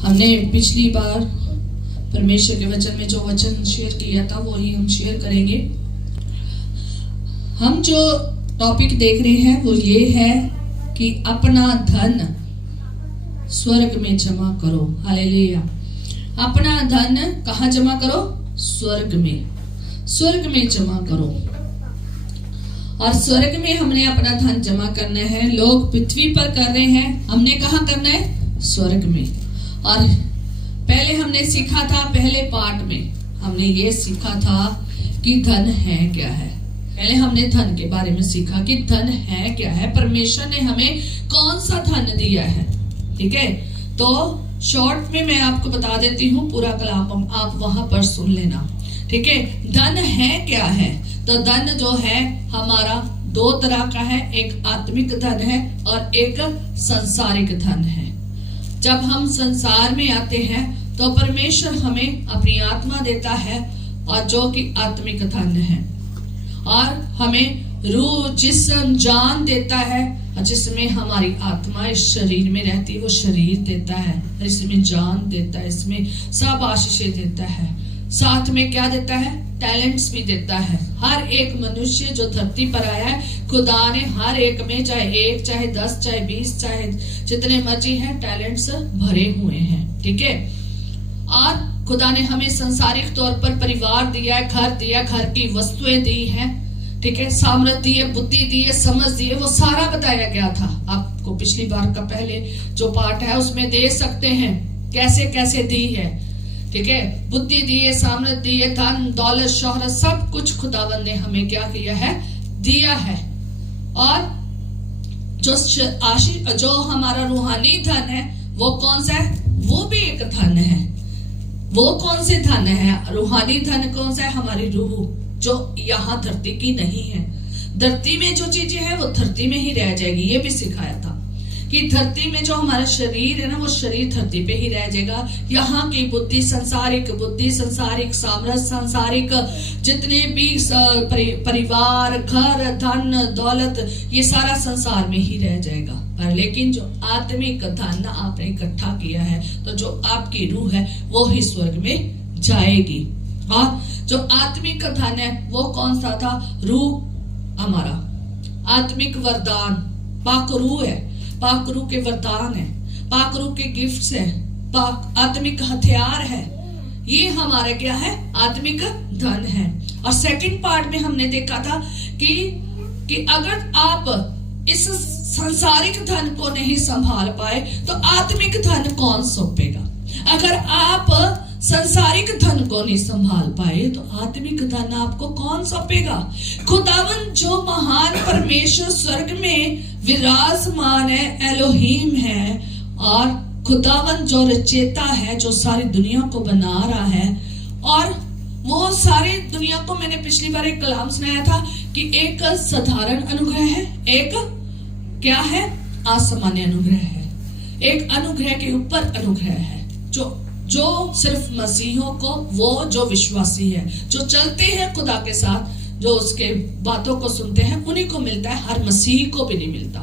हमने पिछली बार परमेश्वर के वचन में जो वचन शेयर किया था वो ही हम शेयर करेंगे। हम जो टॉपिक देख रहे हैं वो ये है कि अपना धन स्वर्ग में जमा करो। हालेलुया। अपना धन कहाँ जमा करो? स्वर्ग में जमा करो। और स्वर्ग में हमने अपना धन जमा करना है। लोग पृथ्वी पर कर रहे हैं, हमने कहाँ करना है? स्वर्ग में। और पहले हमने सीखा था, पहले पार्ट में हमने ये सीखा था कि धन है क्या है। पहले हमने धन के बारे में सीखा कि धन है क्या है, परमेश्वर ने हमें कौन सा धन दिया है। ठीक है, तो शॉर्ट में मैं आपको बता देती हूँ, पूरा कलाम आप वहां पर सुन लेना। ठीक है, धन है क्या है? तो धन जो है हमारा दो तरह का है, एक आत्मिक धन है और एक सांसारिक धन है। जब हम संसार में आते हैं तो परमेश्वर हमें अपनी आत्मा देता है और जो कि आत्मिक धन है, और हमें रूह, जिस्म, जान देता है, जिसमें हमारी आत्मा इस शरीर में रहती है, वो शरीर देता है, इसमें जान देता है, इसमें सब आशीषें देता है। साथ में क्या देता है? टैलेंट्स भी देता है। हर एक मनुष्य जो धरती पर आया है, खुदा ने हर एक में चाहे 1, चाहे 10, चाहे 20, चाहे जितने मर्जी हैं, टैलेंट्स भरे हुए हैं। ठीक है, और खुदा ने हमें सांसारिक तौर पर परिवार दिया है, घर दिया, घर की वस्तुएं दी हैं। ठीक है, सामर्थ्य दी है, बुद्धि दी है, समझ दी है, वो सारा बताया गया था आपको पिछली बार का पहले जो पार्ट है उसमें दे सकते हैं कैसे कैसे दी है। ठीक है, बुद्धि दी है, सामर्थ्य दी है, धन दौलत शोहरत सब कुछ खुदावंद ने हमें क्या किया है? दिया है। और जो हमारा रूहानी धन है वो कौन सा है? वो भी एक धन है। वो कौन से धन है? रूहानी धन कौन सा है? हमारी रूह, जो यहाँ धरती की नहीं है। धरती में जो चीजें हैं वो धरती में ही रह जाएगी। ये भी सिखाया था कि धरती में जो हमारा शरीर है ना, वो शरीर धरती पे ही रह जाएगा। यहाँ की बुद्धि, सांसारिक सामर्थ्य, सांसारिक जितने भी परिवार, घर, धन दौलत, ये सारा संसार में ही रह जाएगा। पर लेकिन जो आत्मिक धन आपने इकट्ठा किया है, तो जो आपकी रूह है वो ही स्वर्ग में जाएगी। और जो आत्मिक धन है वो कौन सा था? रूह हमारा आत्मिक वरदान, पाक रूह है, पाक रूह के वरदान है, पाक रूह के गिफ्ट्स है, पाक आत्मिक हथियार है। ये हमारा क्या है? आत्मिक धन है। और सेकंड पार्ट में हमने देखा था कि अगर आप इस सांसारिक धन को नहीं संभाल पाए तो आत्मिक धन कौन सौंपेगा? अगर आप सांसारिक धन को नहीं संभाल पाए तो आत्मिक धन आपको कौन सौंपेगा? खुदावन जो महान परमेश्वर स्वर्ग में विराजमान है, एलोहीम है, और खुदावन जो रचेता है, जो सारी दुनिया को बना रहा है, और वो सारी दुनिया को, मैंने पिछली बार एक कलाम सुनाया था कि एक साधारण अनुग्रह है, एक क्या है? आसमानी अनुग्रह है। एक अनुग्रह के ऊपर अनुग्रह है जो सिर्फ मसीहों को, वो जो विश्वासी है, जो चलते हैं खुदा के साथ, जो उसके बातों को सुनते हैं, उन्हीं को मिलता है। हर मसीह को भी नहीं मिलता,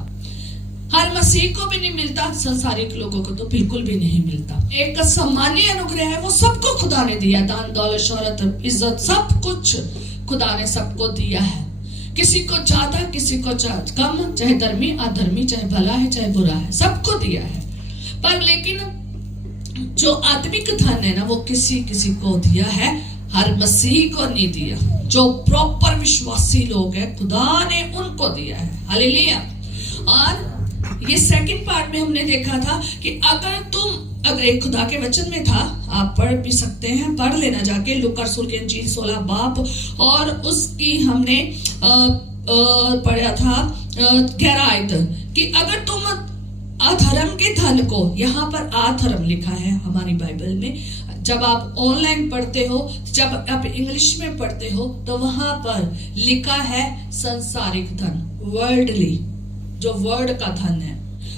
हर मसीह को भी नहीं मिलता, संसारिक लोगों को तो बिल्कुल भी नहीं मिलता। एक सामान्य अनुग्रह है, वो सबको खुदा ने दिया। दान दौलत शोहरत इज्जत सब कुछ खुदा ने सबको दिया है। किसी को ज्यादा, किसी को कम, चाहे धर्मी अधर्मी, चाहे भला है चाहे बुरा है, सबको दिया है। पर लेकिन जो आत्मिक धन है ना, वो किसी किसी को दिया है, हर मसीह को नहीं दिया। जो प्रॉपर विश्वासी लोग हैं, खुदा ने उनको दिया है। हालेलुया। और ये सेकंड पार्ट में हमने देखा था कि अगर एक खुदा के वचन में था, आप पढ़ भी सकते हैं, पढ़ लेना जाके, लूका रसूल की इंजील 16 बाब, और उसकी हमने पढ़ा था 11 आयत कि अगर तुम अधर्म के धन को, यहाँ पर अधर्म लिखा है हमारी बाइबल में, जब आप ऑनलाइन पढ़ते हो, जब आप इंग्लिश में पढ़ते हो, तो वहां पर लिखा है सांसारिक धन, वर्ल्डली, जो वर्ल्ड का धन है,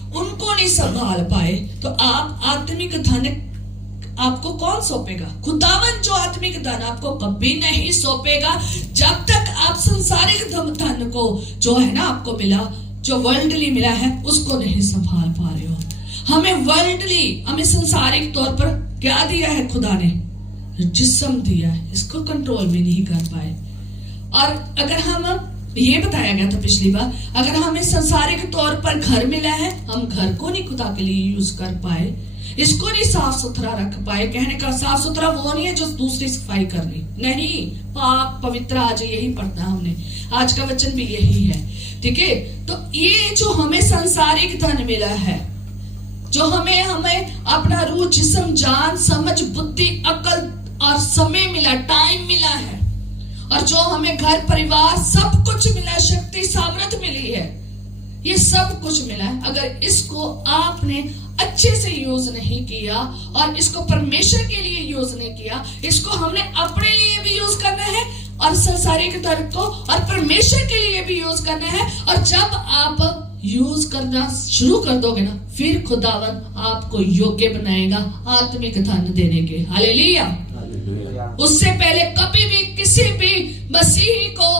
उनको नहीं संभाल पाए तो आप आत्मिक धन आपको कौन सौंपेगा? खुदावन जो आत्मिक धन आपको कभी नहीं सौंपेगा जब तक आप सांसारिक धन को, जो है ना आपको मिला, जो वर्ल्डली मिला है, उसको नहीं संभाल पा रहे हो। हमें वर्ल्डली, हमें सांसारिक तौर पर क्या दिया है खुदा ने? जिस्म दिया है, इसको कंट्रोल भी नहीं कर पाए। और अगर हम, ये बताया गया था पिछली बार, अगर हमें सांसारिक तौर पर घर मिला है, हम घर को नहीं खुदा के लिए यूज कर पाए, इसको नहीं साफ सुथरा रख पाए। कहने का साफ सुथरा वो नहीं है जो दूसरी सफाई करनी, नहीं, पाक पवित्र, आज यही पढ़ना हमने, आज का वचन भी यही है, ठीक है। तो ये जो हमें सांसारिक धन मिला है, जो हमें अपना रूह, जिस्म, जान, समझ, बुद्धि, अकल और समय मिला, टाइम मिला है, और जो हमें घर परिवार सब कुछ मिला है, शक्ति सामर्थ मिली है, ये सब कुछ मिला है, अगर इसको आपने अच्छे से यूज नहीं किया और इसको परमेश्वर के लिए यूज नहीं किया, इसको हमने अपने लिए भी यूज करना है और सांसारिक तर्क को और परमेश्वर के लिए भी यूज करना है। और जब आप यूज करना शुरू कर दोगे ना, फिर खुदावन आपको योग्य बनाएगा आत्मिक धन देने के। हालेलुया। उससे पहले कभी भी किसी भी मसीही को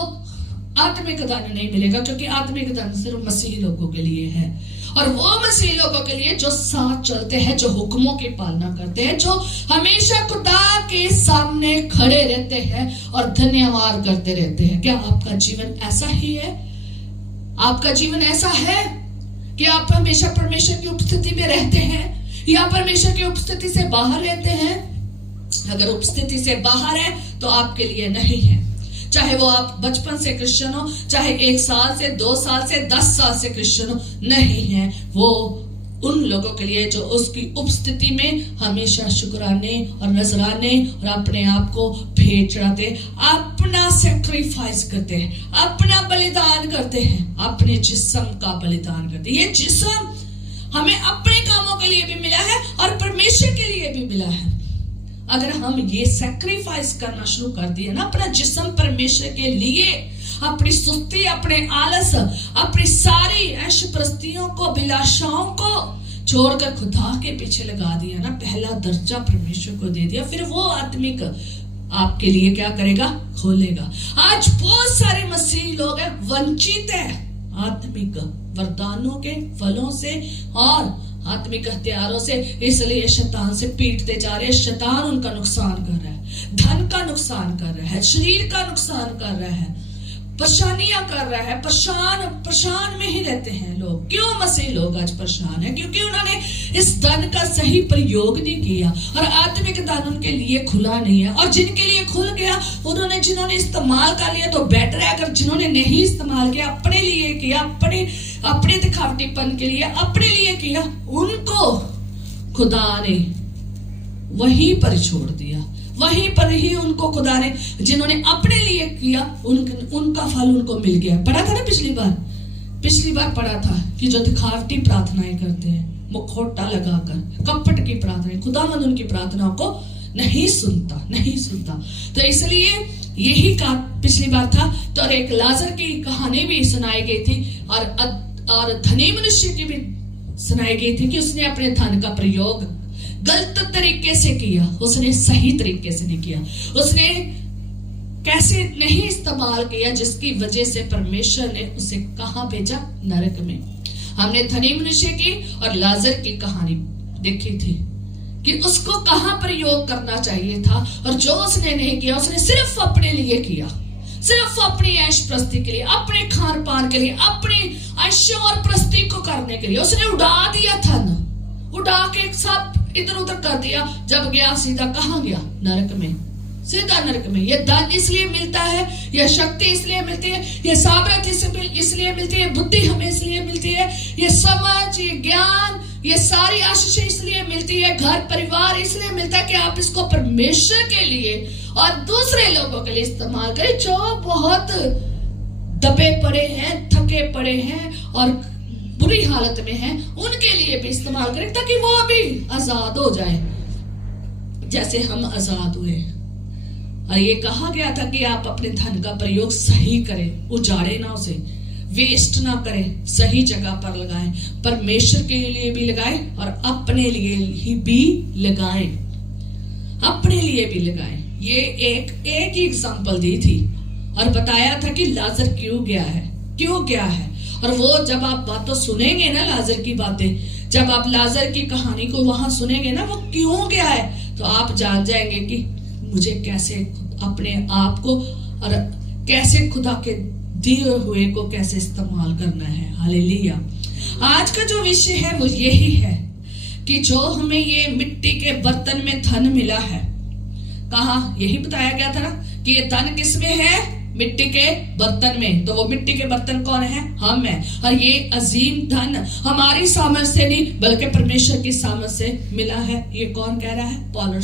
आत्मिक धन नहीं मिलेगा, क्योंकि आत्मिक धन सिर्फ मसीही लोगों के लिए है, और वो मसीही लोगों के लिए जो साथ चलते हैं, जो हुक्मों की पालना करते हैं, जो हमेशा खुदा के सामने खड़े रहते हैं और धन्यवाद करते रहते हैं। क्या आपका जीवन ऐसा ही है? आपका जीवन ऐसा है कि आप हमेशा परमेश्वर की उपस्थिति में रहते हैं या परमेश्वर की उपस्थिति से बाहर रहते हैं? अगर उपस्थिति से बाहर है तो आपके लिए नहीं है, चाहे वो आप बचपन से क्रिश्चियन हो, चाहे 1 साल से, 2 साल से, 10 साल से क्रिश्चियन हो, नहीं है वो उन लोगों के लिए जो उसकी उपस्थिति में हमेशा शुक्राने और नजराने और अपने आप को भेंट चढ़ाते, अपना सैक्रिफाइस करते हैं, अपना बलिदान करते हैं, अपने जिस्म का बलिदान करते हैं। ये जिस्म हमें अपने कामों के लिए भी मिला है और परमेश्वर के लिए भी मिला है। अगर हम ये सैक्रिफाइस करना शुरू कर दिए ना, अपना जिस्म परमेश्वर के लिए, अपनी सुस्ती, अपने आलस, अपनी सारी ऐश प्रस्तियों को, अभिलाषाओं को छोड़कर खुदा के पीछे लगा दिया ना, पहला दर्जा परमेश्वर को दे दिया, फिर वो आत्मिक आपके लिए क्या करेगा? खोलेगा। आज बहुत सारे मसीही लोग हैं वंचित है आत्मिक वरदानों के फलों से और आत्मिक हथियारों से, इसलिए शैतान से पीटते जा रहे हैं। शैतान उनका नुकसान कर रहा है, धन का नुकसान कर रहा है, शरीर का नुकसान कर रहा है, परेशानियां कर रहा है, परेशान में ही रहते हैं लोग। क्यों मसीही लोग आज परेशान है? क्योंकि उन्होंने इस धन का सही प्रयोग नहीं किया और आत्मिक धन उनके लिए खुला नहीं है। और जिनके लिए खुल गया, जिन्होंने इस्तेमाल कर लिया तो बेटर है, अगर जिन्होंने नहीं इस्तेमाल किया, अपने लिए किया, अपने दिखावटीपन के लिए, अपने लिए किया, उनको खुदा ने वहीं पर छोड़ दिया, वहीं पर ही उनको खुदा ने, जिन्होंने अपने लिए किया, उनका फल उनको मिल गया। पढ़ा था ना पिछली बार पढ़ा था कि जो दिखावटी प्रार्थनाएं करते हैं, मुखौटा लगाकर, कपट की प्रार्थनाएं, खुदावंद उनकी प्रार्थनाओं को नहीं सुनता। तो इसलिए यही का पिछली बार था। तो और एक लाजर की कहानी भी सुनाई गई थी और धनी मनुष्य की भी सुनाई गई थी कि उसने अपने धन का प्रयोग गलत तरीके से किया, उसने सही तरीके से नहीं किया, उसने कैसे नहीं इस्तेमाल किया, जिसकी वजह से परमेश्वर ने उसे कहां भेजा? नरक में। हमने धनी मनुष्य की और लाजर की कहानी देखी थी कि उसको कहां प्रयोग करना चाहिए था, और जो उसने नहीं किया, उसने सिर्फ अपने लिए किया, सिर्फ अपनी ऐश प्रस्ती के लिए, अपने खान पान के लिए, अपनी ऐश और प्रस्ती को करने के लिए उसने उड़ा दिया धन, उड़ा के सब इधर उधर कर दिया। जब गया सीधा कहां गया? नरक में, सीधा नरक में। ये धन इसलिए मिलता है, ये शक्ति इसलिए मिलती है, ये सामर्थ्य इसलिए मिलती है, बुद्धि हमें इसलिए मिलती है, ये समझ, ये ज्ञान, ये सारी आशीष इसलिए मिलती है, घर परिवार इसलिए मिलता है कि आप इसको परमेश्वर के लिए और दूसरे लोगों के लिए इस्तेमाल करें, जो बहुत दबे पड़े हैं, थके पड़े हैं और बुरी हालत में हैं, उनके लिए भी इस्तेमाल करें, ताकि वो भी आजाद हो जाए जैसे हम आजाद हुए। और ये कहा गया था कि आप अपने धन का प्रयोग सही करें, उजाड़े ना उसे, वेस्ट ना करें, सही जगह पर लगाएं, परमेश्वर के लिए भी लगाएं और अपने लिए ही भी लगाएं, अपने लिए भी लगाएं। ये एक ही एग्जांपल दी थी और बताया था कि लाजर क्यों गया है। और वो जब आप बातों सुनेंगे ना लाजर की बातें, जब आप लाजर की कहानी को वहां सुनेंगे ना, वो क्यों गया है, तो आप जान जाएंगे कि मुझे कैसे अपने आप को और कैसे खुदा के दिए हुए को कैसे इस्तेमाल करना है। हालेलुया। आज का जो विषय है वो यही है कि जो हमें ये मिट्टी के बर्तन में धन मिला है, कहा यही बताया गया था ना कि ये धन किसमें है, मिट्टी के बर्तन में। तो वो मिट्टी के बर्तन कौन है, हम हैं। और ये अजीम धन हमारी सामर्थ से नहीं बल्कि परमेश्वर की सामर्थ से मिला है। ये कौन कह रहा है, पॉल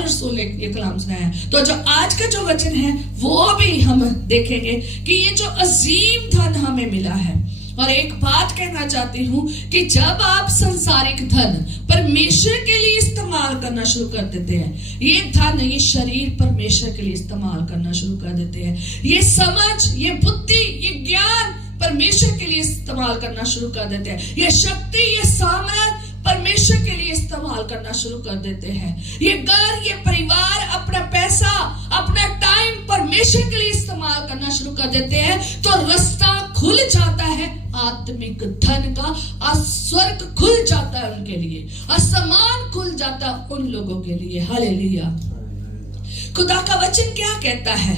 रसूल ने ये कलाम सुनाया है। तो जो आज का जो वचन है वो भी हम देखेंगे कि ये जो अजीम धन हमें मिला है। और एक बात कहना चाहती हूँ कि जब आप संसारिक धन परमेश्वर के लिए इस्तेमाल करना शुरू कर देते हैं, ये धन, ये शरीर परमेश्वर के लिए इस्तेमाल करना शुरू कर देते हैं, ये समझ, ये बुद्धि, ये ज्ञान परमेश्वर के लिए इस्तेमाल करना शुरू कर देते हैं, ये शक्ति, ये सामर्थ परमेश्वर के लिए इस्तेमाल करना शुरू कर देते हैं, ये घर, ये परिवार, अपना पैसा, अपना टाइम परमेश्वर के लिए इस्तेमाल करना शुरू कर देते हैं, तो रास्ता खुल जाता है आत्मिक धन का, और स्वर्ग खुल जाता है उनके लिए, आसमान खुल जाता है उन लोगों के लिए। हालेलुया। खुदा का वचन क्या कहता है,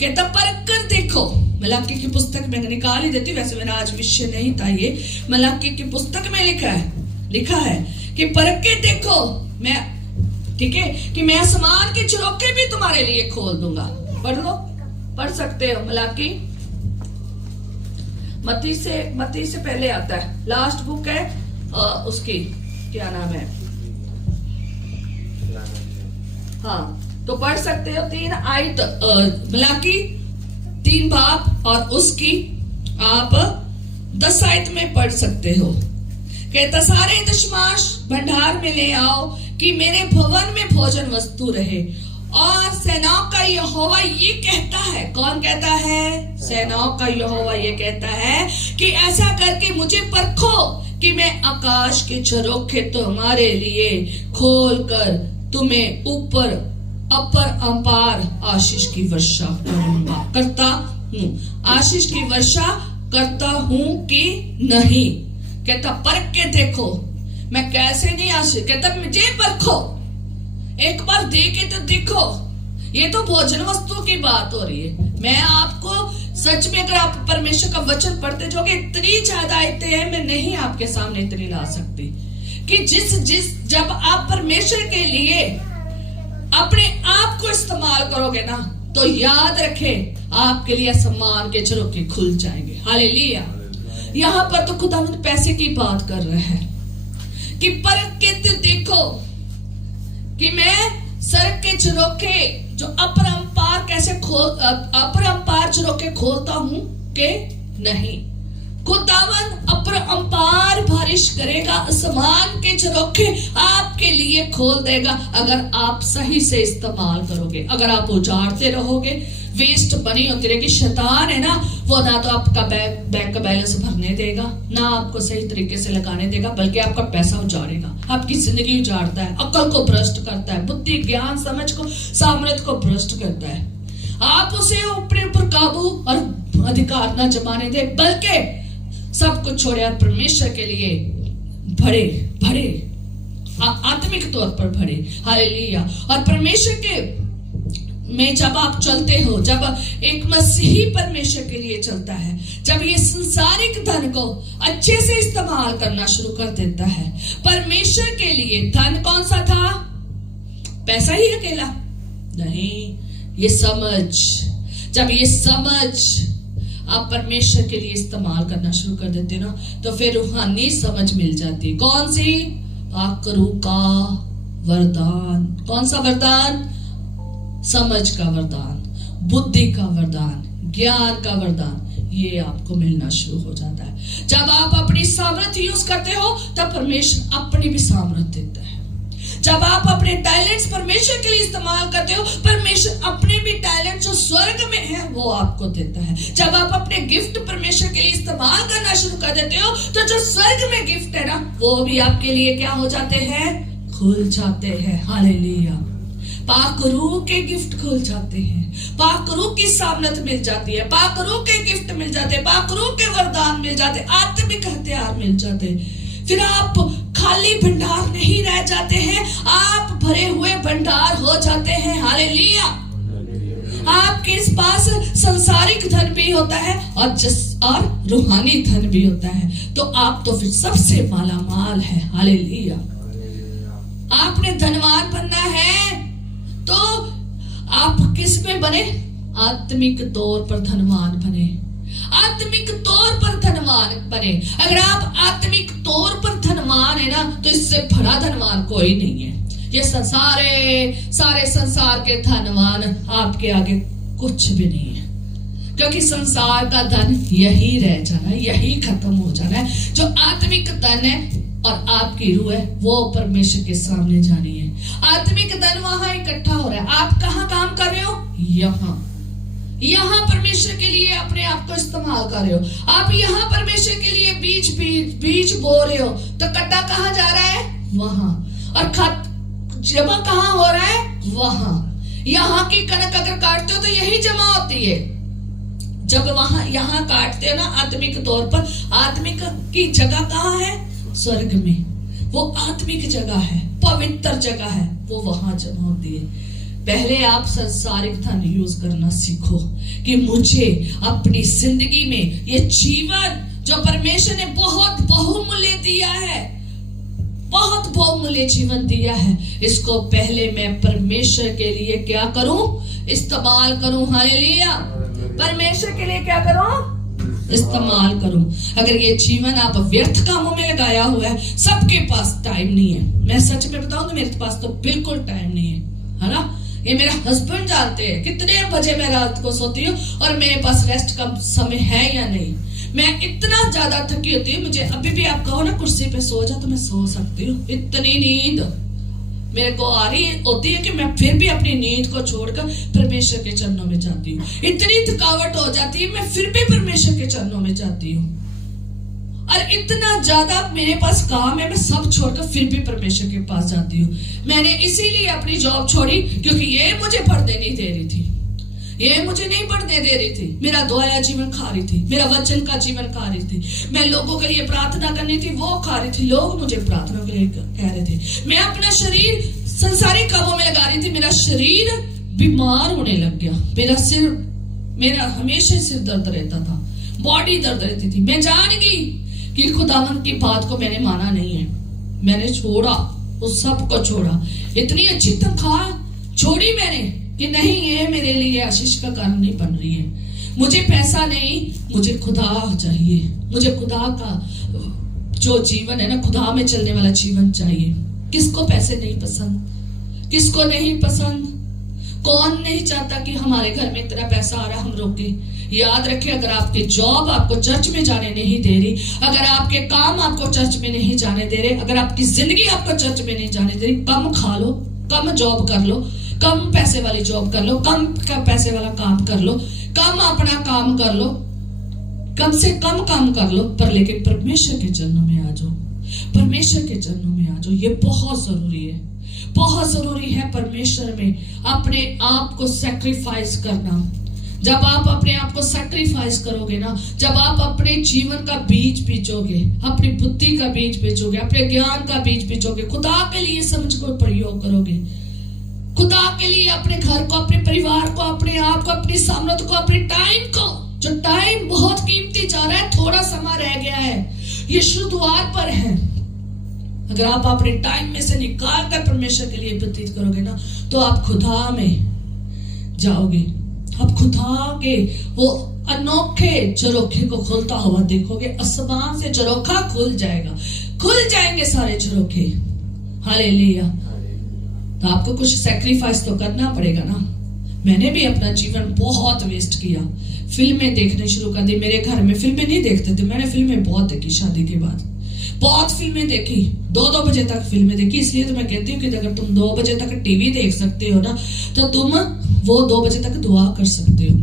कहता परख कर देखो। मलाकी की पुस्तक में निकाल ही देती, वैसे मेरा आज विषय नहीं था ये, मलाकी की पुस्तक में लिखा है कि परख के देखो, मैं, ठीक है, कि मैं आसमान के झरोखे भी तुम्हारे लिए खोल दूंगा। पढ़ लो, पढ़ सकते हो। मलाकी मत्ती से पहले आता है, लास्ट बुक है उसकी, क्या नाम है, हाँ, तो पढ़ सकते हो। 3 आयत, मलाकी 3 बाब और उसकी आप 10 आयत में पढ़ सकते हो। कहता सारे दशमांश भंडार में ले आओ कि मेरे भवन में भोजन वस्तु रहे। और सेनाओं का यहोवा ये कहता है, कौन कहता है, सेनाओं का यहोवा ये कहता है कि ऐसा करके मुझे परखो कि मैं आकाश के झरोखे तुम्हारे लिए खोल कर तुम्हें ऊपर अपर अपार आशीष की वर्षा करता हूँ, आशीष की वर्षा करता हूँ कि नहीं। कहता परख के देखो, मैं कैसे नहीं आशीष, कहता मुझे परखो, एक बार देखे तो देखो। ये तो भोजन वस्तु की बात हो रही है। मैं आपको सच में, अगर आप परमेश्वर का वचन पढ़ते जाओगे, इतनी ज्यादा आयतें हैं, मैं नहीं आपके सामने इतनी ला सकती कि जब आप परमेश्वर के लिए अपने आप को इस्तेमाल करोगे ना, तो याद रखे आपके लिए आसमान के झरोखे खुल जाएंगे। हालेलुया। यहाँ पर तो खुदावंद पैसे की बात कर रहा है कि परख के तो देखो कि मैं सड़क के झरोखे जो अपरंपार अपरंपार झरोखे खोलता हूं कि नहीं। खुदावंद अपरंपार बारिश करेगा, आसमान के झरोखे आपके लिए खोल देगा, अगर आप सही से इस्तेमाल करोगे। अगर आप उजाड़ते रहोगे, वेस्ट बनी होती रहेगी, शैतान है ना, वो ना तो आपका बैंक बैलेंस भरने देगा, ना आपको सही तरीके से लगाने देगा, बल्कि आपका पैसा उजाड़ेगा, आपकी जिंदगी उजाड़ता है, अक्ल को भ्रष्ट करता है, बुद्धि, ज्ञान, समझ को, सामर्थ्य को भ्रष्ट करता है। आप उसे अपने ऊपर काबू और अधिकार न जमाने दे, बल्कि सब कुछ छोड़े और परमेश्वर के लिए बढ़े, आत्मिक तौर पर बढ़े। हालेलुया। और परमेश्वर के में जब आप चलते हो, जब एक मसीही परमेश्वर के लिए चलता है, जब ये संसारिक धन को अच्छे से इस्तेमाल करना शुरू कर देता है परमेश्वर के लिए। धन कौन सा था, पैसा ही अकेला नहीं, ये समझ, जब ये समझ आप परमेश्वर के लिए इस्तेमाल करना शुरू कर देते ना, तो फिर रूहानी समझ मिल जाती है। कौन सी, आकरू का वरदान। कौन सा वरदान, समझ का वरदान, बुद्धि का वरदान, ज्ञान का वरदान, ये आपको मिलना शुरू हो जाता है। जब आप अपनी सामर्थ्य यूज करते हो, तब परमेश्वर अपनी भी सामर्थ्य देता है। जब आप अपने टैलेंट्स परमेश्वर के लिए इस्तेमाल करते हो, परमेश्वर अपने भी टैलेंट जो स्वर्ग में है वो आपको देता है। जब आप अपने गिफ्ट परमेश्वर के लिए इस्तेमाल करना शुरू कर देते हो, तो जो स्वर्ग में गिफ्ट है ना, वो भी आपके लिए क्या हो जाते हैं, खुल जाते हैं। हालेलुया। पाक रूह के गिफ्ट खुल जाते हैं, पाक रूह की सामर्थ मिल जाती है, पाक रूह के गिफ्ट मिल जाते हैं, पाक रूह के वरदान मिल जाते हैं, आत्मिक हथियार मिल जाते हैं। फिर आप खाली भंडार नहीं रह जाते हैं, आप भरे हुए भंडार हो जाते हैं। हालेलुया। आपके इस पास संसारिक धन भी होता है और रूहानी धन भी होता है, तो आप तो फिर सबसे माला माल है। हालेलुया। आपने धनवान बनना है तो आप किस में बने? आत्मिक तौर पर धनवान बने, आत्मिक तौर पर धनवान बने। अगर आप आत्मिक तौर पर धनवान है ना, तो इससे बड़ा धनवान कोई नहीं है। ये सारे संसार के धनवान आपके आगे कुछ भी नहीं है, क्योंकि संसार का धन यही रह जाना है, यही खत्म हो जाना है। जो आत्मिक धन है और आपकी रूह है, वो परमेश्वर के सामने जानी है। आत्मिक धन वहां इकट्ठा हो रहा है। आप कहाँ काम कर रहे हो? यहाँ परमेश्वर के लिए अपने आप को इस्तेमाल कर रहे हो। आप यहाँ परमेश्वर के लिए बीज बो रहे हो, तो कट्टा कहाँ जा रहा है? वहां। और खत जमा कहाँ हो रहा है? वहां। यहाँ की कणक अगर काटते हो तो यही जमा होती है। जब यहाँ काटते हो ना आत्मिक तौर पर, आत्मिक की जगह कहाँ है? स्वर्ग में। वो आत्मिक जगह है, पवित्र जगह है, वो वहां जमा होती है। पहले आप संसारिक धन यूज करना सीखो कि मुझे अपनी जिंदगी में ये जीवन जो परमेश्वर ने बहुत बहुमूल्य दिया है, बहुत बहुमूल्य जीवन दिया है, इसको पहले मैं परमेश्वर के लिए क्या करूं? इस्तेमाल करूं। हालेलुया। परमेश्वर के लिए क्या करूं? इस्तेमाल करूं। अगर ये जीवन आप व्यर्थ कामों में लगाया हुआ है, सबके पास टाइम नहीं है। मैं सच में बताऊं तो मेरे पास तो बिल्कुल टाइम नहीं है ना। ये मेरा हस्बैंड जानते हैं कितने बजे मैं रात को सोती हूँ और मेरे पास रेस्ट का समय है या नहीं। मैं इतना ज्यादा थकी होती हूँ, मुझे अभी भी आप कहो ना कुर्सी पे सो जा तो मैं सो सकती हूँ। इतनी नींद मेरे को आ रही होती है कि मैं फिर भी अपनी नींद को छोड़कर परमेश्वर के चरणों में जाती हूँ। इतनी थकावट हो जाती है, मैं फिर भी परमेश्वर के चरणों में जाती हूँ। और इतना ज्यादा मेरे पास काम है, मैं सब छोड़कर फिर भी परमेश्वर के पास जाती हूँ। मैंने इसीलिए अपनी जॉब छोड़ी, क्योंकि ये मुझे पढ़ने नहीं दे रही थी, ये मुझे नहीं पढ़ने दे रही थी। मेरा दुआया जीवन खा रही थी, मेरा वचन का जीवन खा रही थी। मैं लोगों के लिए प्रार्थना करनी थी, वो खा रही थी। लोग मुझे प्रार्थना के लिए कह रहे थे। मैं अपना शरीर संसारिक कामों में लगा रही थी, मेरा शरीर बीमार होने लग गया। मेरा हमेशा सिर दर्द रहता था, बॉडी दर्द रहती थी। मैं जान गई कि खुदावंद की बात को मैंने माना नहीं है। मैंने छोड़ा, उस सब को छोड़ा। इतनी अच्छी तनख्वाह छोड़ी मैंने कि नहीं, ये मेरे लिए आशीष का कारण नहीं बन रही है। मुझे पैसा नहीं, मुझे खुदा चाहिए। मुझे खुदा का जो जीवन है ना, खुदा में चलने वाला जीवन चाहिए। किसको पैसे नहीं पसंद? किसको नहीं पसंद? कौन नहीं चाहता कि हमारे घर में इतना पैसा आ रहा हम रोके? याद रखिए, अगर आपकी जॉब आपको चर्च में जाने नहीं दे रही, अगर आपके काम आपको चर्च में नहीं जाने दे रहे, अगर आपकी जिंदगी आपको चर्च में नहीं जाने दे रही, कम खा लो, कम जॉब कर लो, कम पैसे वाली जॉब कर लो, कम पैसे वाला काम कर लो, कम अपना काम कर लो, कम से कम काम कर लो, पर लेकिन परमेश्वर के चरणों में आ जाओ। परमेश्वर के चरणों में आ जाओ। ये बहुत जरूरी है, बहुत जरूरी है परमेश्वर में अपने आप को सैक्रिफाइस करना। जब आप अपने आप को सैक्रिफाइस करोगे ना, जब आप अपने जीवन का बीज बीजोगे, अपनी बुद्धि का बीज बीजोगे, अपने ज्ञान का बीज बीजोगे, खुदा के लिए समझ को प्रयोग करोगे, खुदा के लिए अपने घर को, अपने परिवार को, अपने आप को, अपनी सामर्थ को, अपने टाइम को, जो टाइम बहुत कीमती जा रहा है, थोड़ा समय रह गया है, ये शुरुआत पर है। अगर आप अपने टाइम में से निकाल कर परमेश्वर के लिए व्यतीत करोगे ना, तो आप खुदा में जाओगे। आप खुदा के वो अनोखे झरोखे को खुलता हुआ देखोगे। आसमान से झरोखा खुल जाएगा, खुल जाएंगे सारे झरोखे। हालेलुया। तो आपको कुछ सैक्रिफाइस तो करना पड़ेगा ना। मैंने भी अपना जीवन बहुत वेस्ट किया, फिल्में देखने शुरू कर दी। मेरे घर में फिल्में नहीं देखते थे, मैंने फिल्में बहुत देखी। शादी के बाद बहुत फिल्में देखी, 2-2 बजे तक फिल्में देखी। इसलिए तो मैं कहती हूँ कि अगर तुम 2 बजे तक टीवी देख सकते हो ना, तो तुम वो 2 बजे तक दुआ कर सकते हो।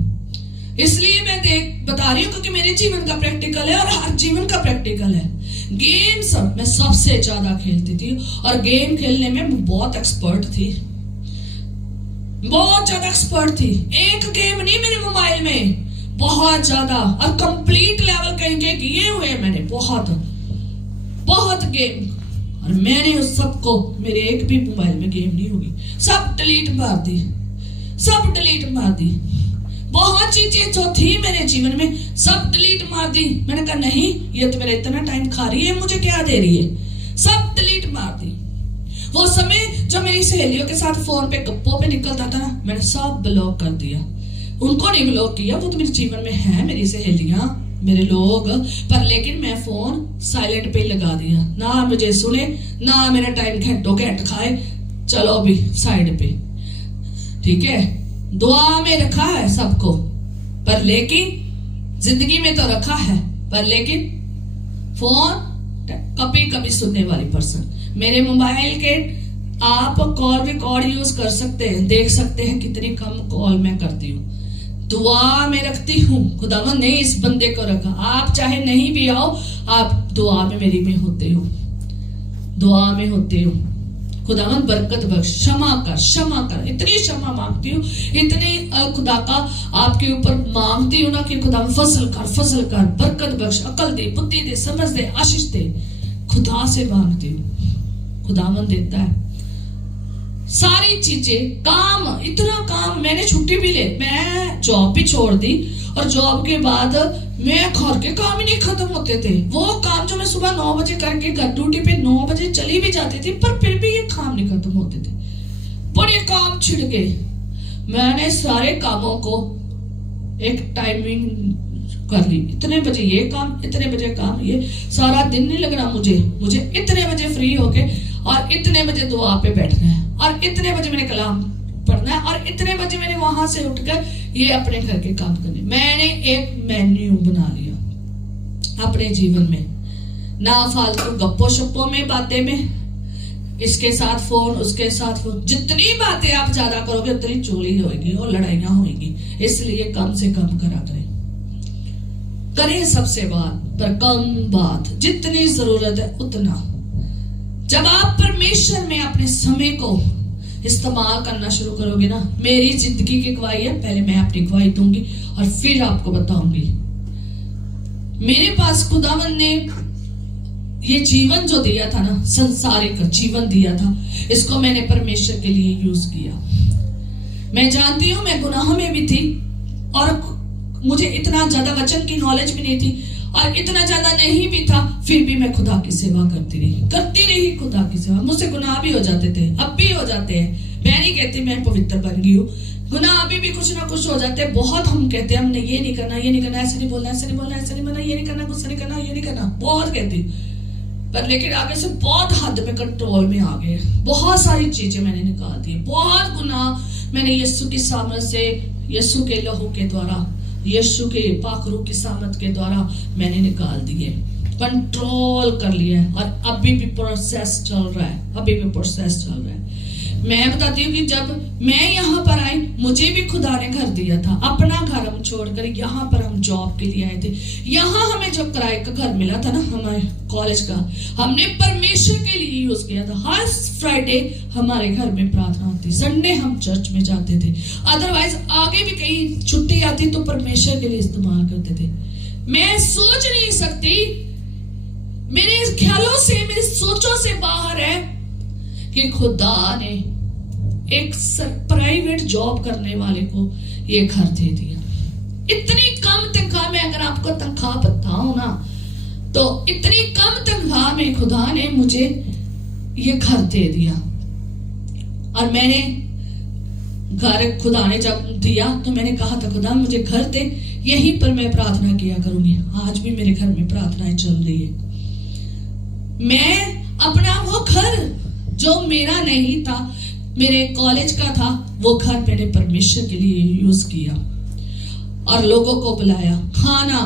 इसलिए मैं बता रही हूँ, क्योंकि मेरे जीवन का प्रैक्टिकल है और हर जीवन का प्रैक्टिकल है। गेम्स मैं सबसे ज्यादा खेलती थी और गेम खेलने में मैं बहुत एक्सपर्ट थी, बहुत ज्यादा एक्सपर्ट थी। एक गेम नहीं मेरे मोबाइल में, बहुत ज्यादा, और कंप्लीट लेवल कहीं किए हुए मैंने बहुत। बहुत गेम, और मैंने उस सबको, मेरे एक भी मोबाइल में गेम नहीं होगी, सब डिलीट मार दी, सब डिलीट मार दी। बहुत चीजें जो थी मेरे जीवन में सब डिलीट मार दी। मैंने कहा नहीं, ये तो मेरा इतना टाइम खा रही है, मुझे क्या दे रही है, सब डिलीट मार दी। वो समय जो मेरी सहेलियों के साथ फोन पे गप्पों पे निकलता था ना, मैंने सब ब्लॉक कर दिया। उनको नहीं ब्लॉक किया, वो तो मेरे जीवन में है, मेरी सहेलियां, मेरे लोग, पर लेकिन मैं फोन साइलेंट पे लगा दिया, ना मुझे सुने, ना मेरा टाइम घंटों घंट खाए, चलो अभी साइड पे, ठीक है। दुआ में रखा है सबको, पर लेकिन जिंदगी में तो रखा है, पर लेकिन फोन कभी कभी सुनने वाली पर्सन। मेरे मोबाइल के आप कॉल रिकॉर्ड यूज कर सकते हैं, देख सकते हैं कितनी कम कॉल मैं करती हूँ। दुआ में रखती हूँ, खुदावन ने इस बंदे को रखा। आप चाहे नहीं भी आओ, आप दुआ में मेरी में होते हो, दुआ में होते हो। खुदावन बरकत बख्श, क्षमा कर, क्षमा कर, इतनी क्षमा मांगती हूँ, इतनी खुदा का आपके ऊपर मांगती हूँ ना कि खुदावन फसल कर, बरकत बख्श, अकल दे, बुद्धि दे, समझ दे, आशीष दे। खुदा से मांगती हूँ, खुदावन देता है सारी चीजें। काम, इतना काम, मैंने छुट्टी भी ले, मैं जॉब भी छोड़ दी, और जॉब के बाद मैं घर के काम ही नहीं खत्म होते थे। वो काम जो मैं सुबह 9 बजे करके घर ड्यूटी पे 9 बजे चली भी जाती थी, पर फिर भी ये काम नहीं खत्म होते थे, बड़े काम छिड़ गए। मैंने सारे कामों को एक टाइमिंग कर ली, इतने बजे ये काम, इतने बजे काम, ये सारा दिन नहीं लगना मुझे इतने बजे फ्री होके और इतने बजे दुआ पे बैठना है, और इतने बजे मैंने कलाम पढ़ना है, और इतने बजे मैंने वहां से उठकर ये अपने घर के काम करने। मैंने एक मेन्यू बना लिया अपने जीवन में, ना फालतू गप्पो शप्पो में, बातें में, इसके साथ फोन, उसके साथ फोन। जितनी बातें आप ज्यादा करोगे उतनी चोरी होगी और लड़ाइयां होगी, इसलिए कम से कम करा करें सबसे बात, पर कम बात, जितनी जरूरत है उतना। जब आप परमेश्वर में अपने समय को इस्तेमाल करना शुरू करोगे ना, मेरी जिंदगी की गवाही है, पहले मैं अपनी गवाही दूंगी और फिर आपको बताऊंगी। मेरे पास खुदावन ने ये जीवन जो दिया था ना, संसारिक जीवन दिया था, इसको मैंने परमेश्वर के लिए यूज किया। मैं जानती हूं मैं गुनाह में भी थी, और मुझे इतना ज्यादा वचन की नॉलेज भी नहीं थी, और इतना ज्यादा नहीं भी था, फिर भी मैं खुदा की सेवा करती रही खुदा की सेवा। मुझसे गुनाह भी हो जाते थे, अब भी हो जाते हैं, मैं नहीं कहती मैं पवित्र बन गई हूँ, गुनाह अभी भी कुछ ना कुछ हो जाते हैं। बहुत हम कहते हैं हमने ये नहीं करना, ये नहीं करना, ऐसे नहीं बोलना, ऐसे नहीं बोलना, ऐसे नहीं बोलना, ये नहीं करना, गुस्सा नहीं करना, ये नहीं करना, बहुत कहती, पर लेकिन आगे से बहुत हद में कंट्रोल में आ गए। बहुत सारी चीजें मैंने निकाल दी, बहुत गुनाह मैंने यीशु की सामर्थ से, यीशु के लहू के द्वारा, यीशु के पाखरू की सामर्थ के द्वारा मैंने निकाल दिए, कंट्रोल कर लिया है, और अभी भी प्रोसेस चल रहा है, अभी भी प्रोसेस चल रहा है। मैं बताती हूँ कि जब मैं यहाँ पर आई, मुझे भी खुदा ने घर दिया था, अपना घर हम छोड़कर यहाँ पर हम जॉब के लिए आए थे। यहाँ हमें जब किराए का घर मिला था ना, हमारे कॉलेज का, हमने परमेश्वर के लिए यूज किया था। हर फ्राइडे हमारे घर में प्रार्थना होती, संडे हम चर्च में जाते थे, अदरवाइज आगे भी कहीं छुट्टी आती तो परमेश्वर के लिए इस्तेमाल करते थे। मैं सोच नहीं सकती, मेरे ख्यालों से, मेरी सोचों से बाहर है कि खुदा ने एक प्राइवेट जॉब करने वाले को ये घर दे दिया। इतनी कम तनख्वाह में, अगर आपको तनख्वाह बताऊं ना, तो इतनी कम तनख्वाह में खुदा ने मुझे ये घर दे दिया। और मैंने घर, खुदा ने जब दिया तो मैंने कहा था खुदा मुझे घर दे, यहीं पर मैं प्रार्थना किया करूंगी। आज भी मेरे घर में प्रार्थनाएं चल रही है। मैं अपना वो घर जो मेरा नहीं था, मेरे कॉलेज का था, वो घर मैंने परमेश्वर के लिए यूज किया, और लोगों को बुलाया, खाना,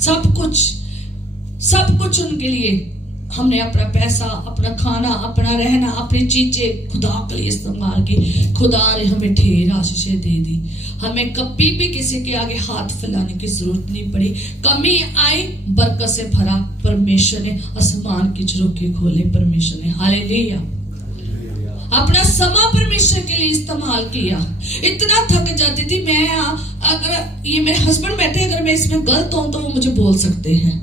सब कुछ उनके लिए। हमने अपना पैसा, अपना खाना, अपना रहना, अपनी चीजें खुदा के लिए इस्तेमाल की। खुदा ने हमें ढेर आशीषें दे दी, हमें कभी भी किसी के आगे हाथ फैलाने की जरूरत नहीं पड़ी। कमी आई, बरकत से भरा, परमेश्वर ने आसमान की झरोखे खोले, परमेश्वर ने, हालेलुया। अपना समय परमेश्वर के लिए इस्तेमाल किया। इतना थक जाती थी मैं, अगर ये मेरे हस्बैंड बैठे, अगर मैं इसमें गलत हूं तो वो मुझे बोल सकते हैं।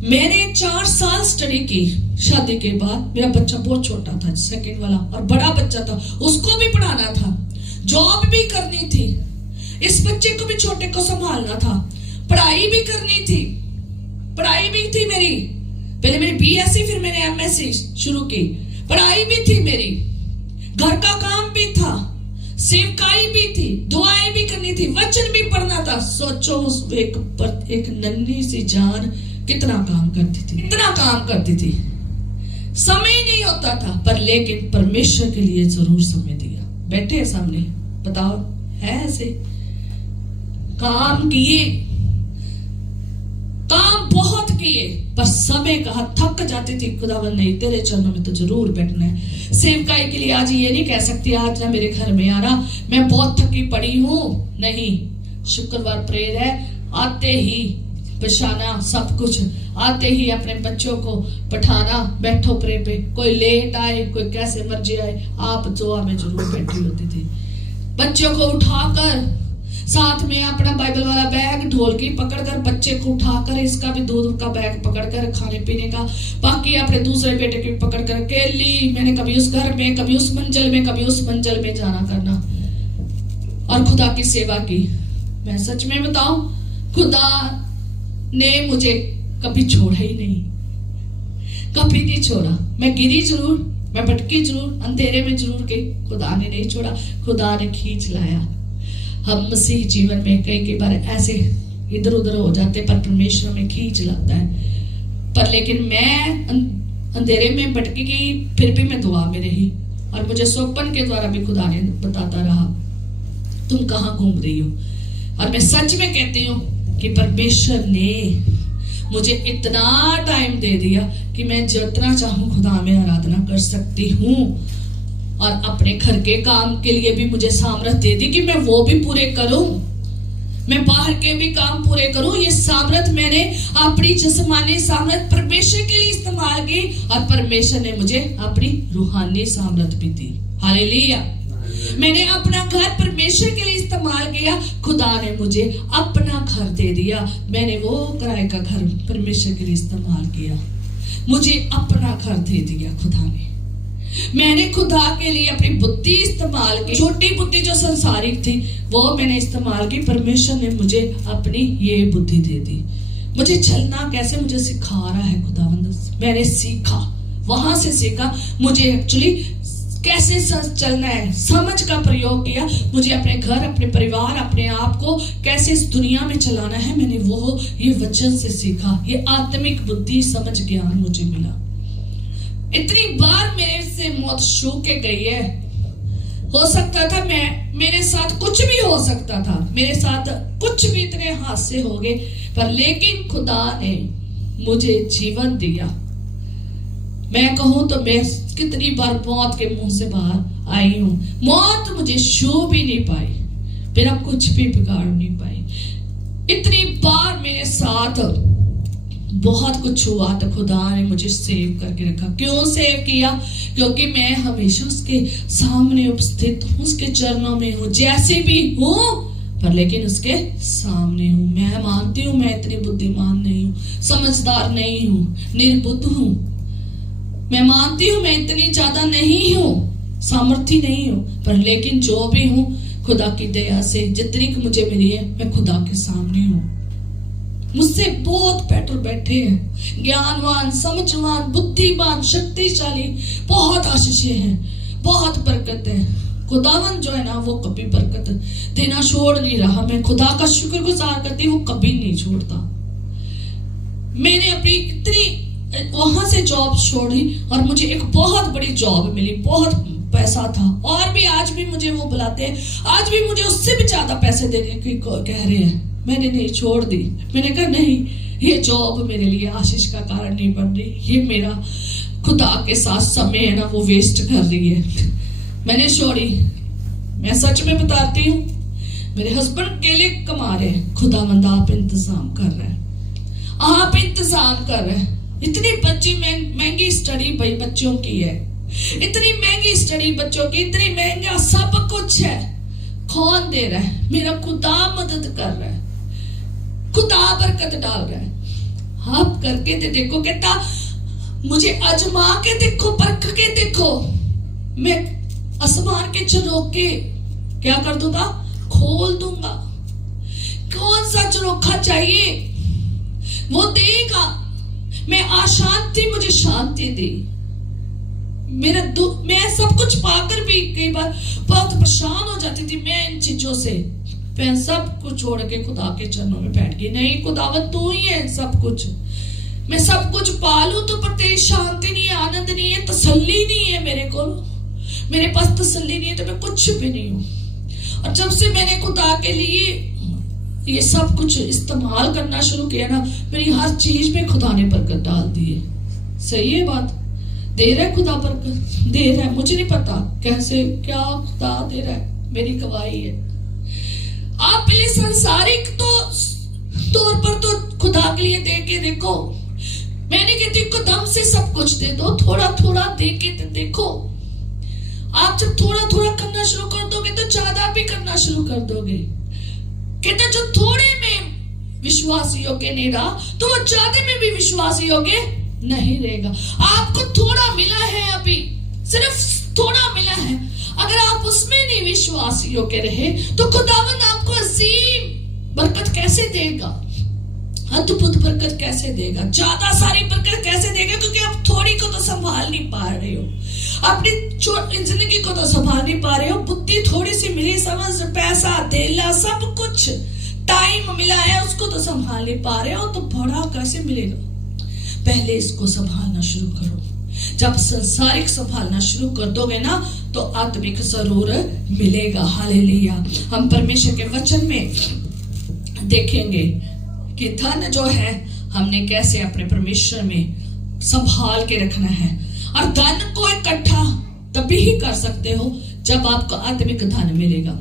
मैंने 4 साल स्टडी की। शादी के बाद मेरा बच्चा बहुत छोटा था, सेकंड वाला, और बड़ा बच्चा था, उसको भी पढ़ाना था, जॉब भी करनी थी, इस बच्चे को भी छोटे को संभालना था, पढ़ाई भी करनी थी, पढ़ाई भी थी मेरी। पहले मेरी बीएससी, फिर मैंने एमएससी शुरू की, पढ़ाई भी थी मेरी, घर का काम भी था, सेवकाई भी थी, दुआएं भी करनी थी, वचन भी पढ़ना था। सोचो उस एक नन्ही सी जान कितना काम करती थी, कितना काम करती थी। समय नहीं होता था, पर लेकिन परमेश्वर के लिए जरूर समय दिया। बैठे हैं सामने, बताओ है ऐसे? काम किए, काम बहुत किए, पर समय कहा, थक जाती थी। खुदावन नहीं, तेरे चरणों में तो जरूर बैठना है। सेवकाई के लिए आज ये नहीं कह सकती आज ना मेरे घर में आना, मैं बहुत थकी पड़ी हूं, नहीं। शुक्रवार प्रेयर है, आते ही बिछाना, सब कुछ आते ही अपने बच्चों को पठाना, बैठो प्रे पे, कोई लेट आए, कोई कैसे मर्जी आए, आप दुआ में जरूर बैठी होती थी। बच्चों को उठाकर, साथ में अपना बाइबल वाला बैग, ढोलकी पकड़कर, बच्चे को उठाकर, इसका भी दूध का बैग पकड़कर, खाने पीने का, बाकी अपने दूसरे बेटे की पकड़कर अकेली मैंने कभी उस घर में, कभी उस मंजिल में, कभी उस मंजिल में जाना करना, और खुदा की सेवा की। मैं सच में बताऊं, खुदा ने मुझे कभी छोड़ा ही नहीं, कभी नहीं छोड़ा। मैं गिरी जरूर, मैं भटकी जरूर, अंधेरे में जरूर गई, खुदा ने नहीं छोड़ा, खुदा ने खींच लाया। हम मसीह जीवन में कई बार ऐसे इधर उधर हो जाते, पर परमेश्वर में खींच लाता है। पर लेकिन मैं अंधेरे में भटकी गई, फिर भी मैं दुआ में रही, और मुझे स्वप्न के द्वारा भी खुदा ने बताता रहा तुम कहाँ घूम रही हो। और मैं सच में कहती हूँ कि परमेश्वर ने मुझे इतना टाइम दे दिया कि मैं जितना चाहूं खुदा में आराधना कर सकती हूँ, और अपने घर के काम के लिए भी मुझे सामर्थ्य दे दी कि मैं वो भी पूरे करूं, मैं बाहर के भी काम पूरे करूं। ये सामर्थ्य मैंने अपनी जिस्मानी सामर्थ्य परमेश्वर के लिए इस्तेमाल की, और परमेश्वर ने मुझे अपनी रूहानी सामर्थ्य भी दी। हालेलुया। मैंने अपना घर परमेश्वर के लिए इस्तेमाल किया, खुदा ने मुझे अपना घर दे दिया। मैंने वो किराए का घर परमेश्वर के लिए इस्तेमाल किया, मुझे अपना घर दे दिया खुदा ने। मैंने खुदा के लिए अपनी बुद्धि इस्तेमाल की, छोटी बुद्धि जो संसारिक थी वो मैंने इस्तेमाल की, परमेश्वर ने मुझे अपनी ये बुद्धि दे दी। मुझे चलना कैसे मुझे सिखा रहा है खुदावंद, मैंने सीखा, वहां से सीखा मुझे एक्चुअली कैसे चलना है, समझ का प्रयोग किया। मुझे अपने घर, अपने परिवार, अपने आप को कैसे इस दुनिया में चलाना है, मैंने वो ये वचन से सीखा। ये आत्मिक बुद्धि, समझ, ज्ञान मुझे मिला। इतनी बार मेरे से मौत छू के गई है, हो सकता था मेरे साथ कुछ भी हो सकता था, मेरे साथ कुछ भी इतने हादसे हो गए, पर लेकिन खुदा ने मुझे जीवन दिया। मैं कहूं तो मैं कितनी बार मौत के मुंह से बाहर आई हूं, मौत मुझे छू भी नहीं पाई, मेरा कुछ भी बिगाड़ नहीं पाई। इतनी बार मेरे साथ बहुत कुछ हुआ, तो खुदा ने मुझे सेव करके रखा। क्यों सेव किया? क्योंकि मैं हमेशा उसके सामने उपस्थित हूँ, उसके चरणों में हूँ, जैसे भी हूँ, पर लेकिन उसके सामने हूँ। मैं मानती हूँ मैं इतनी बुद्धिमान नहीं हूँ, समझदार नहीं हूँ, निर्बुद्ध हूँ। मैं मानती हूँ मैं इतनी ज्यादा नहीं हूँ, सामर्थ्य नहीं हूँ, पर लेकिन जो भी हूँ खुदा की दया से जितनी मुझे मिली है, मैं खुदा के सामने हूँ। मुझसे बहुत बेटर बैठे हैं, ज्ञानवान, समझवान, बुद्धिमान, शक्तिशाली, बहुत आशीषें हैं, बहुत बरकत है। खुदावन जो है ना, वो कभी बरकत देना छोड़ नहीं रहा। मैं खुदा का शुक्रगुजार करती हूँ, वो कभी नहीं छोड़ता। मैंने अपनी इतनी वहां से जॉब छोड़ी और मुझे एक बहुत बड़ी जॉब मिली, बहुत पैसा था, और भी आज भी मुझे वो बुलाते हैं, आज भी मुझे उससे भी ज्यादा पैसे देने की कह रहे हैं। मैंने नहीं छोड़ दी, मैंने कहा नहीं, ये जॉब मेरे लिए आशीष का कारण नहीं बन रही, ये मेरा खुदा के साथ समय है ना, वो वेस्ट कर रही है। मैंने छोड़ी। मैं सच में बताती हूँ, मेरे हस्बैंड अकेले कमा रहे हैं, खुदावंद आप इंतजाम कर रहे हैं, आप इंतजाम कर रहे हैं। इतनी बच्ची महंगी स्टडी भाई बच्चों की है, इतनी महंगी स्टडी बच्चों की, इतनी महंगा सब कुछ है। कौन दे रहा है? मेरा खुदा मदद कर रहा है, खुदा बरकत डाल रहा है। आप करके दे देखो, कहता मुझे आजमा के देखो, परख के देखो, मैं आसमान के झरोखे क्या कर दूंगा, खोल दूंगा। कौन सा झरोखा चाहिए वो देगा। मैं अशांति, मुझे शांति दे। मेरा दुख, मैं सब कुछ पाकर भी कई बार बहुत परेशान हो जाती थी मैं इन चीजों से। मैं सब कुछ छोड़ के खुदा के चरणों में बैठ गई। नहीं खुदावत तू ही है सब कुछ। मैं सब कुछ पालू तो पर तेरी शांति नहीं है, आनंद नहीं है, तसल्ली नहीं है मेरे पास तसल्ली नहीं है तो मैं कुछ भी नहीं हूं। और जब से मैंने खुदा के लिए ये सब कुछ इस्तेमाल करना शुरू किया ना, मेरी हर चीज में खुदा ने बरकत डाल दी है। सही है बात, दे रहा है खुदा बरकत, दे रहा है। मुझे नहीं पता कैसे क्या खुदा दे रहा है, मेरी गवाही है। आप पहले सांसारिक तौर पर तो खुदा के लिए दे के देखो। मैंने कहती एकदम से सब कुछ दे दो, थोड़ा थोड़ा दे के देखो। आप जब थोड़ा थोड़ा करना शुरू कर दोगे तो ज्यादा भी करना शुरू कर दोगे। कहते जो थोड़े में विश्वासी योग्य नहीं रहा तो वो ज्यादा में भी विश्वासी योग्य नहीं रहेगा। आपको थोड़ा मिला है, अभी सिर्फ थोड़ा मिला है, अगर आप उसमें नहीं विश्वासी योग्य रहे तो खुदावंद आपको अजीम बरकत कैसे देगा, अद्भुत बरकत कैसे देगा, ज्यादा सारी बरकत कैसे देगा। क्योंकि आप थोड़ी को तो संभाल नहीं पा रहे हो, अपनी जिंदगी को तो संभाल नहीं पा रहे हो। बुद्धि थोड़ी सी मिली, समझ, पैसा, धेला, सब कुछ टाइम मिला है, उसको तो संभाल नहीं पा रहे हो, तो बड़ा कैसे मिलेगा। पहले इसको संभालना शुरू करो। जब संसारिक संभालना शुरू कर दोगे ना तो आत्मिक जरूर मिलेगा। हालेलुया। हम परमेश्वर के वचन में देखेंगे कि धन जो है हमने कैसे अपने परमेश्वर में संभाल के रखना है। और धन को इकट्ठा तभी ही कर सकते हो जब आपको आत्मिक धन मिलेगा।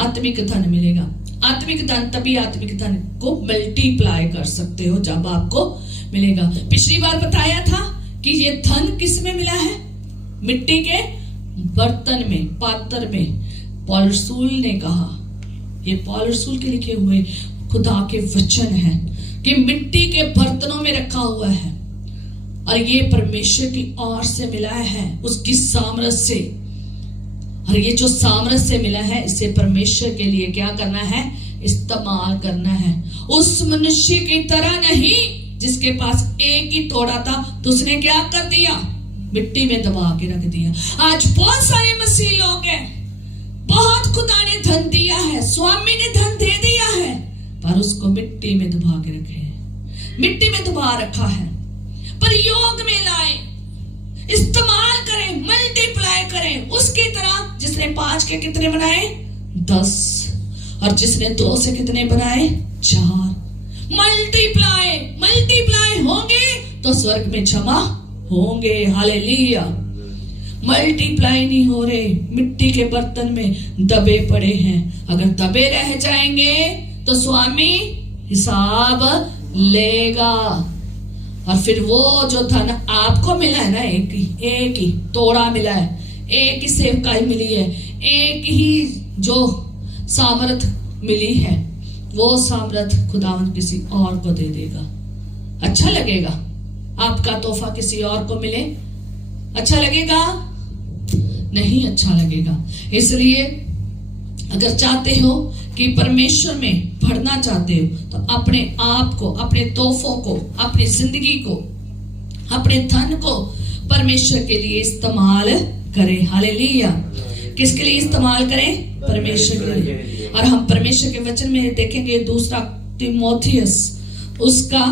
आत्मिक धन मिलेगा, आत्मिक धन तभी आत्मिक धन को मल्टीप्लाई कर सकते हो जब आपको मिलेगा। पिछली बार बताया था कि ये धन किस में मिला है, मिट्टी के बर्तन में, पात्र में। पौल रसूल ने कहा, ये पौल रसूल के लिखे हुए खुदा के वचन है कि मिट्टी के बर्तनों में रखा हुआ है और ये परमेश्वर की ओर से मिला है, उसकी सामर्थ से। और ये जो सामर्थ से मिला है इसे परमेश्वर के लिए क्या करना है, इस्तेमाल करना है। उस मनुष्य की तरह नहीं जिसके पास एक ही तोड़ा था तो उसने क्या कर दिया, मिट्टी में दबा के रख दिया। आज बहुत सारे मसीह लोग हैं, बहुत खुदा ने धन दिया है, स्वामी ने धन दे दिया है, पर उसको मिट्टी में दबा के रखे हैं, मिट्टी में दबा रखा है। पर योग में लाए, इस्तेमाल करें, मल्टीप्लाई करें उसकी तरह। जिसने 5 के कितने बनाए, 10, और जिसने 2 से कितने बनाए, 4। मल्टीप्लाई होंगे तो स्वर्ग में क्षमा होंगे। हालेलुया। मल्टीप्लाई नहीं हो रहे, मिट्टी के बर्तन में दबे पड़े हैं। अगर दबे रह जाएंगे तो स्वामी हिसाब लेगा। और फिर वो जो धन आपको मिला है ना, एक ही तोड़ा मिला है, एक ही सेवकाई मिली है, एक ही जो सामर्थ मिली है, वो सामर्थ खुदावंद किसी और को दे देगा। अच्छा लगेगा आपका तोहफा किसी और को मिले? अच्छा लगेगा? नहीं अच्छा लगेगा। इसलिए अगर चाहते हो कि परमेश्वर में बढ़ना चाहते हो तो अपने आप को, अपने तोहफों को, अपनी जिंदगी को, अपने धन को परमेश्वर के लिए इस्तेमाल करें। हालेलुया। किसके लिए इस्तेमाल करें? परमेश्वर के लिए। और हम परमेश्वर के वचन में देखेंगे 2 तीमुथियुस उसका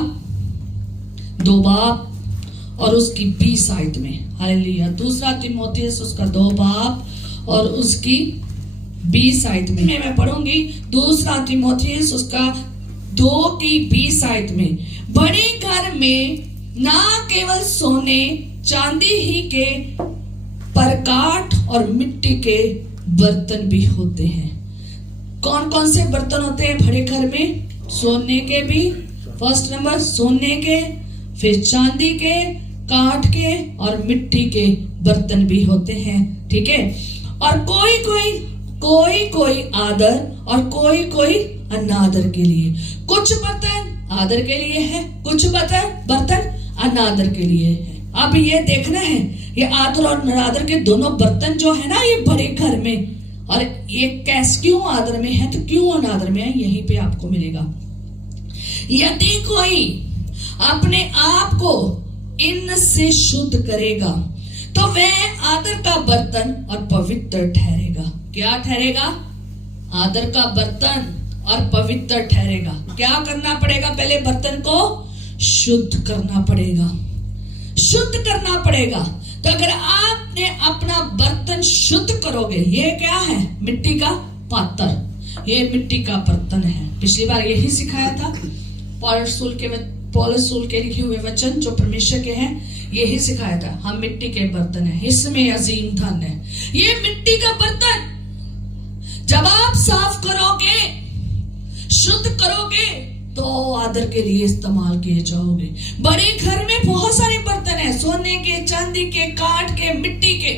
2 बाब और उसकी 20 आयत में। हालेलुया। 2 तीमुथियुस उसका 2 बाब और उसकी 20 आयत में मैं पढ़ूंगी। 2 तीमुथियुस उसका 2 की 20 आयत में। बड़े घर में ना केवल सोने चांदी ही के पर काठ और मिट्टी के बर्तन भी होते हैं। कौन कौन से बर्तन होते हैं बड़े घर में? सोने के भी, फर्स्ट नंबर सोने के, फिर चांदी के, काठ के और मिट्टी के बर्तन भी होते हैं। ठीक है। और कोई कोई आदर और कोई कोई अनादर के लिए। कुछ बर्तन आदर के लिए है, कुछ बर्तन अनादर के लिए है। अब ये देखना है, ये आदर और अनादर के दोनों बर्तन जो है ना, ये बड़े घर में, और ये क्यों आदर में है तो क्यों अनादर में है, यहीं पे आपको मिलेगा। यदि कोई अपने आप को इनसे शुद्ध करेगा तो वह आदर का बर्तन और पवित्र ठहरेगा। क्या ठहरेगा? आदर का बर्तन और पवित्र ठहरेगा। क्या करना पड़ेगा? पहले बर्तन को शुद्ध करना पड़ेगा, शुद्ध करना पड़ेगा। तो अगर आपने अपना बर्तन शुद्ध करोगे, ये क्या है? मिट्टी का पात्र, ये मिट्टी का बर्तन है। पिछली बार यही सिखाया था। पौलुस के लिखे हुए वचन जो परमेश्वर के हैं, यही सिखाया था। हम मिट्टी के बर्तन है, इसमें अजीम धन है। ये मिट्टी का बर्तन जब आप साफ करोगे, शुद्ध करोगे, तो आदर के लिए इस्तेमाल किए जाओगे। बड़े घर में बहुत सारे बर्तन हैं, सोने के, चांदी के, काठ के, मिट्टी के,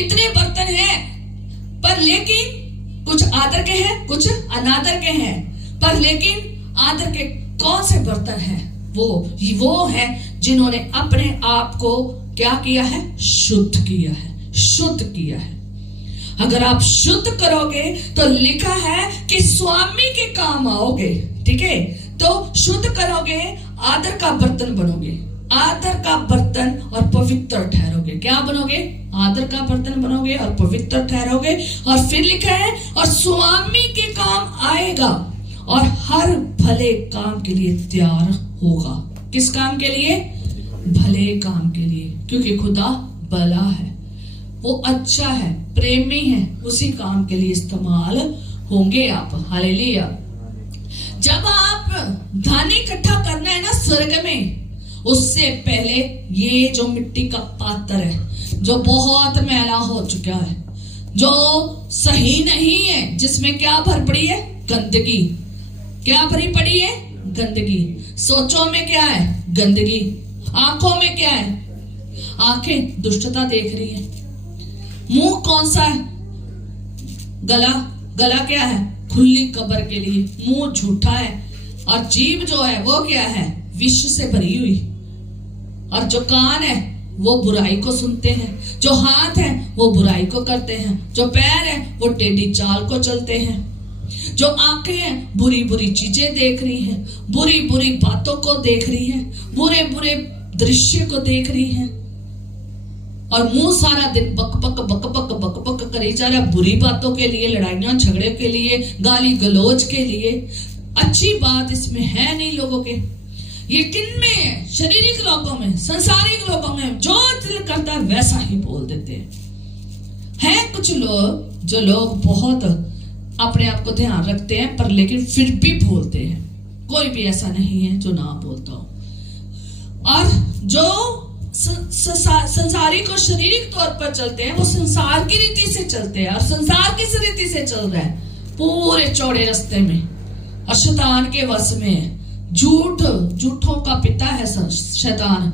इतने बर्तन हैं। पर लेकिन कुछ आदर के हैं, कुछ अनादर के हैं। पर लेकिन आदर के कौन से बर्तन हैं? वो है जिन्होंने अपने आप को क्या किया है? शुद्ध किया है, शुद्ध किया है। अगर आप शुद्ध करोगे तो लिखा है कि स्वामी के काम आओगे। ठीक है, तो शुद्ध करोगे, आदर का बर्तन बनोगे, आदर का बर्तन और पवित्र ठहरोगे। क्या बनोगे? आदर का बर्तन बनोगे और पवित्र ठहरोगे। और फिर लिखा है, और स्वामी के काम आएगा और हर भले काम के लिए तैयार होगा। किस काम के लिए? भले काम के लिए, क्योंकि खुदा भला है, वो अच्छा है, प्रेमी है, उसी काम के लिए इस्तेमाल होंगे आप। हालेलुया। जब आप धन इकट्ठा करना है ना स्वर्ग में, उससे पहले ये जो मिट्टी का पात्र है, जो बहुत मैला हो चुका है, जो सही नहीं है, जिसमें क्या भर पड़ी है? गंदगी। क्या भरी पड़ी है? गंदगी। सोचों में क्या है? गंदगी। आंखों में क्या है? आंखें दुष्टता देख रही है। मुंह कौन सा है? गला क्या है? खुली कब्र के लिए, मुंह झूठा है। और जीभ जो है वो क्या है? विष से भरी हुई। और जो कान है वो बुराई को सुनते हैं, जो हाथ है वो बुराई को करते हैं, जो पैर है वो टेढ़ी चाल को चलते हैं, जो आंखें हैं बुरी बुरी चीजें देख रही हैं, बुरी बुरी बातों को देख रही हैं, बुरे बुरे दृश्य को देख रही हैं। और मुंह सारा दिन बक बक करे जा रहा है, बुरी बातों के लिए, लड़ाइयां झगड़े के लिए, गाली गलौज के लिए। अच्छी बात इसमें है नहीं लोगों के। ये किन में है? शारीरिक लोगों में, संसारिक लोगों में। जो दिल करता है वैसा ही बोल देते हैं। कुछ लोग जो लोग बहुत अपने आप को ध्यान रखते हैं, पर लेकिन फिर भी बोलते हैं। कोई भी ऐसा नहीं है जो ना बोलता हो। और जो संसारिक और शारीरिक तौर पर चलते हैं, वो संसार की रीति से चलते हैं। और संसार किस रीति से चल रहा है? पूरे चौड़े रास्ते में, और शैतान के वश में है। झूठों का पिता है शैतान,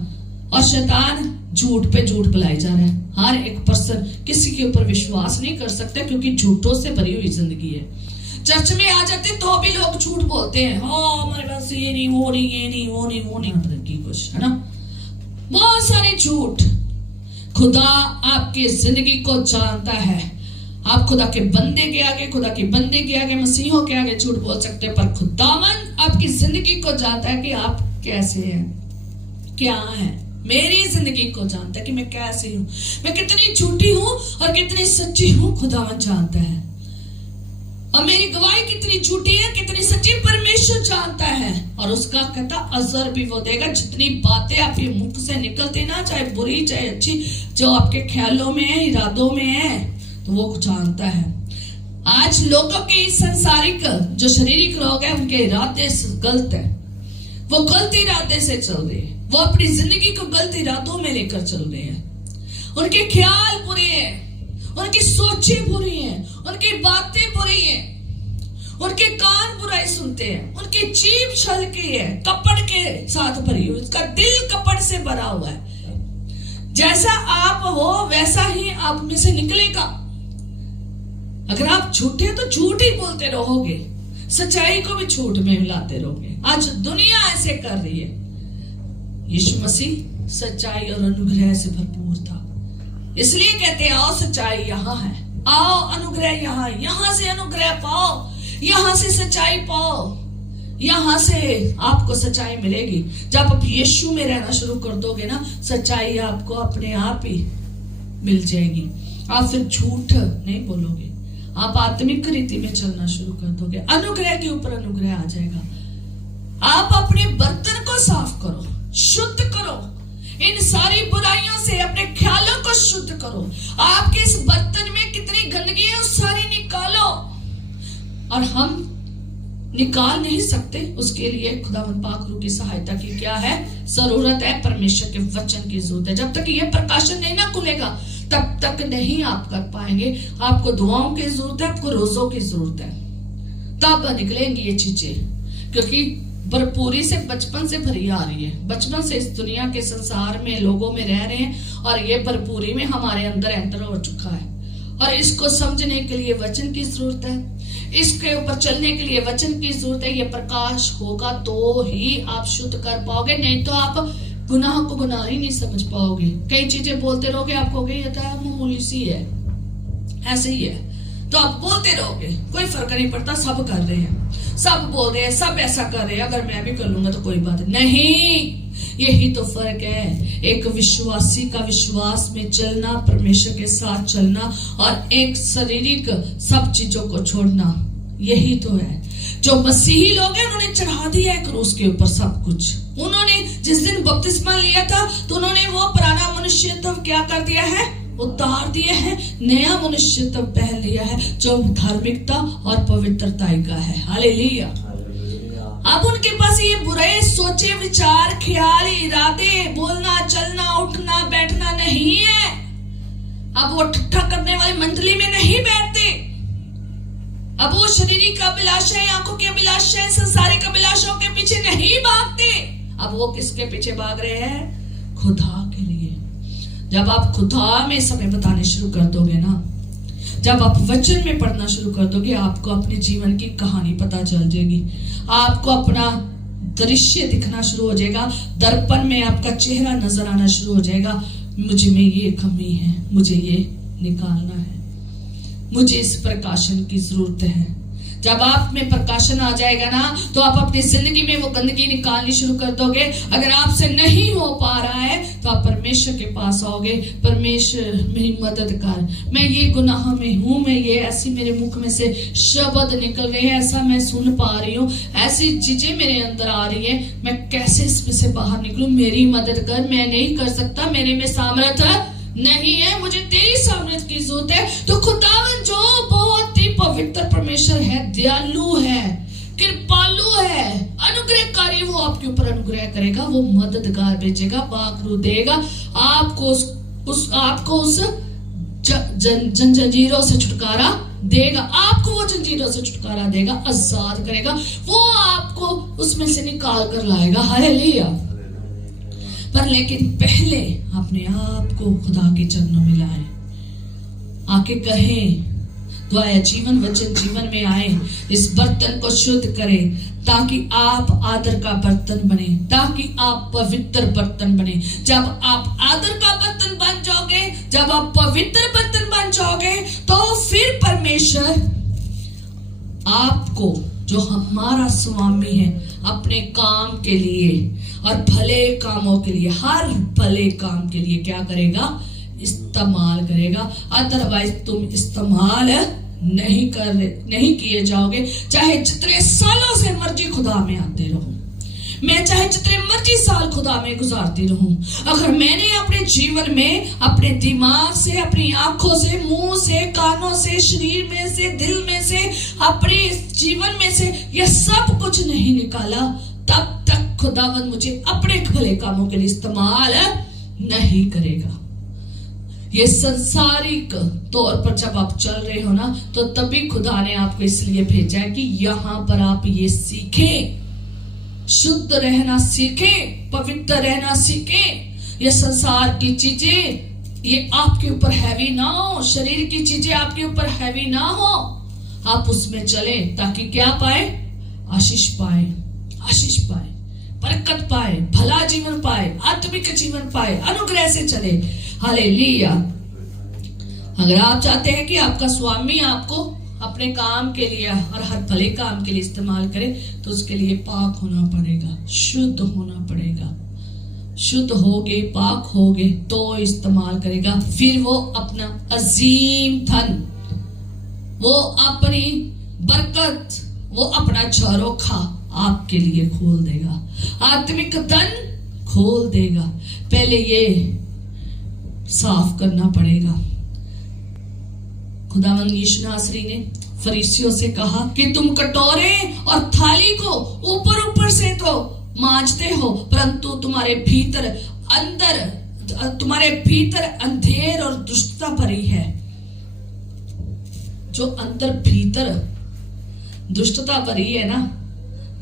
और शैतान झूठ पे झूठ बुलाई जा रहा है। हर एक पर्सन किसी के ऊपर विश्वास नहीं कर सकता, क्योंकि झूठों से भरी हुई जिंदगी है। चर्च में आ जाते तो भी लोग झूठ बोलते हैं। हमारे पास ये नहीं, वो नहीं, ये नहीं, वो नहीं, वो नहीं, मतलब की कुछ है ना, बहुत सारे झूठ। खुदा आपकी जिंदगी को जानता है। आप खुदा के बंदे के आगे, खुदा के बंदे के आगे, मसीहों के आगे झूठ बोल सकते हैं, पर खुदावन आपकी जिंदगी को जानता है कि आप कैसे हैं, क्या है। मेरी जिंदगी को जानता है कि मैं कैसी हूं, मैं कितनी झूठी हूं और कितनी सच्ची हूं, खुदावन जानता है। और मेरी गवाही कितनी झूठी है, कितनी सच्ची, परमेश्वर जानता है। और उसका कहता अजर भी वो देगा। जितनी बातें आपके मुख से निकलती ना, चाहे बुरी चाहे अच्छी, जो आपके ख्यालों में है, इरादों में है, तो वो जानता है। आज लोगों के संसारिक जो शारीरिक लोग हैं, उनके इरादे गलत है। वो गलत इरादे से चल रहे हैं, वो अपनी जिंदगी को गलत इरादों में लेकर चल रहे हैं। उनके ख्याल बुरे हैं, उनकी सोचें बुरी हैं, उनकी बातें बुरी हैं, उनके कान बुराई सुनते हैं, उनकी जीभ छल की है, कपट के साथ भरी हुई, उसका दिल कपट से भरा हुआ है। जैसा आप हो वैसा ही आप में से निकलेगा। अगर आप झूठे हैं तो झूठ ही बोलते रहोगे। सच्चाई को भी झूठ में मिलाते रहोगे। आज दुनिया ऐसे कर रही है। यीशु मसीह सच्चाई और अनुग्रह से भरपूर था, इसलिए कहते हैं आओ सच्चाई यहाँ है, आओ अनुग्रह यहाँ, यहाँ से अनुग्रह पाओ, यहाँ से सच्चाई पाओ, यहाँ से आपको सच्चाई मिलेगी। जब आप यीशु में रहना शुरू कर दोगे ना, सच्चाई आपको अपने आप ही मिल जाएगी। आप फिर झूठ नहीं बोलोगे, आप आत्मिक रीति में चलना शुरू कर दोगे, अनुग्रह के ऊपर अनुग्रह आ जाएगा। आप अपने बर्तन को साफ करो, शुद्ध करो, इन सारी बुराइयों से अपने ख्यालों को शुद्ध करो। आपके इस बर्तन में कितनी गंदगी है, उस सारी निकालो। और हम निकाल नहीं सकते, उसके लिए खुदावंद पाक रूह की सहायता की क्या है, जरूरत है। परमेश्वर के वचन की जरूरत है। जब तक ये प्रकाशन नहीं ना खुलेगा तब तक नहीं आप कर पाएंगे। आपको दुआओं की जरूरत है, आपको रोजों की जरूरत है, तब निकलेंगी ये चीजें। क्योंकि भरपूरी से बचपन से भरी आ रही है, बचपन से इस दुनिया के संसार में लोगों में रह रहे हैं और ये भरपूरी में हमारे अंदर एंटर हो चुका है। और इसको समझने के लिए वचन की जरूरत है, इसके ऊपर चलने के लिए वचन की जरूरत है। ये प्रकाश होगा तो ही आप शुद्ध कर पाओगे, नहीं तो आप गुनाह को गुनाह ही नहीं समझ पाओगे। कई चीजें बोलते रहोगे, आप कहोगे ये तो मामूली सी है, ऐसे ही है, तो आप बोलते रहोगे, कोई फर्क नहीं पड़ता, सब कर रहे हैं, सब बोल रहे हैं, सब ऐसा कर रहे हैं, अगर मैं भी कर लूंगा तो कोई बात नहीं। यही तो फर्क है, एक विश्वासी का विश्वास में चलना, परमेश्वर के साथ चलना, और एक शारीरिक सब चीजों को छोड़ना। यही तो है। जो मसीही लोग हैं उन्होंने चढ़ा दिया है क्रूस के ऊपर सब कुछ। उन्होंने जिस दिन बपतिस्मा लिया था तो उन्होंने वो पुराना मनुष्यत्व क्या कर दिया है, उतार दिया है, नया मनुष्यत्व पहन लिया है जो धार्मिकता और पवित्रताई का है। हालेलुया। अब उनके पास ये बुरे सोचे, विचार, ख्याल, इरादे, बोलना, चलना, उठना, बैठना नहीं है। अब वो ठट्ठा करने वाली मंडली में नहीं बैठते। अब वो शारीरिक अभिलाषाएं, आंखों की अभिलाषाएं, संसारिक अभिलाषाओं के पीछे नहीं भागते। अब वो किसके पीछे भाग रहे हैं, खुदा के लिए। जब आप खुदा में समय बताने शुरू कर दोगे ना, जब आप वचन में पढ़ना शुरू कर दोगे, आपको अपने जीवन की कहानी पता चल जाएगी। आपको अपना दृश्य दिखना शुरू हो जाएगा, दर्पण में आपका चेहरा नजर आना शुरू हो जाएगा। मुझे में ये कमी है, मुझे ये निकालना है, मुझे इस प्रकाशन की जरूरत है। जब आप में प्रकाशन आ जाएगा ना, तो आप अपनी जिंदगी में वो गंदगी निकालनी शुरू कर दोगे। अगर आपसे नहीं हो पा रहा है तो आप परमेश्वर के पास आओगे, परमेश्वर मेरी मदद कर, मैं ये गुनाह में हूँ, मैं ये ऐसी मेरे मुख में से शब्द निकल रहे हैं, ऐसा मैं सुन पा रही हूँ, ऐसी चीजें मेरे अंदर आ रही है, मैं कैसे इसमें से बाहर निकलूं, मेरी मदद कर, मैं नहीं कर सकता, मेरे में सामर्थ्य नहीं है, मुझे तेरी सामर्थ्य की जरूरत है। तो खुदावन जो बहुत ही पवित्र परमेश्वर है, दयालु है, कृपालु है, अनुग्रहकारी, वो आपके ऊपर अनुग्रह करेगा, वो मददगार भेजेगा, बागरू देगा, आपको उस जंजीरों से छुटकारा देगा, आपको वो जंजीरों से छुटकारा देगा, आजाद करेगा, वो आपको उसमें से निकाल कर लाएगा। हालेलुया। पर लेकिन पहले अपने आप को खुदा के चरणों में लाए, आके कहें, दुआया जीवन वचन जीवन में आए, इस बर्तन को शुद्ध करें, ताकि आप आदर का बर्तन बने, ताकि आप पवित्र बर्तन बने। जब आप आदर का बर्तन बन जाओगे, जब आप पवित्र बर्तन बन जाओगे, तो फिर परमेश्वर आपको, जो हमारा स्वामी है, अपने काम के लिए और भले कामों के लिए, हर भले काम के लिए क्या करेगा, इस्तेमाल करेगा। अदरवाइज तुम इस्तेमाल नहीं किए जाओगे। चाहे जितने सालों से मर्जी खुदा में आते रहो, मैं चाहे जितने मर्जी साल खुदा में गुजारती रहूं, अगर मैंने अपने जीवन में अपने दिमाग से, अपनी आंखों से, मुंह से, कानों से, शरीर में से, दिल में से, अपने जीवन में से यह सब कुछ नहीं निकाला, तब तक खुदावंद मुझे अपने भले कामों के लिए इस्तेमाल नहीं करेगा। ये संसारिक तौर पर जब आप चल रहे हो ना, तो तभी खुदा ने आपको इसलिए भेजा है कि यहाँ पर आप ये सीखें, शुद्ध रहना सीखें, पवित्र रहना सीखें। ये संसार की चीजें ये आपके ऊपर हैवी ना हो, शरीर की चीजें आपके ऊपर हैवी ना हो। आप उसमें चले ताकि क्या पाए? आशीष पाए, आशीष पाए, बरकत पाए, भला जीवन पाए, आत्मिक जीवन पाए, अनुग्रह से चले। हालेलुया। अगर आप चाहते हैं कि आपका स्वामी आपको अपने काम के लिए और हर भले काम के लिए इस्तेमाल करे, तो उसके लिए पाक होना पड़ेगा, शुद्ध होना पड़ेगा। शुद्ध होगे, पाक होगे तो इस्तेमाल करेगा। फिर वो अपना अजीम धन, वो अपनी बरकत, वो अपना झरोखा आपके लिए खोल देगा, आत्मिक धन खोल देगा। पहले ये साफ करना पड़ेगा। खुदावंद यीशु नासरी ने फरीसियों से कहा कि तुम कटोरे और थाली को ऊपर ऊपर से तो मांजते हो, परंतु तुम्हारे भीतर अंधेर और दुष्टता भरी है। जो अंदर भीतर दुष्टता भरी है ना,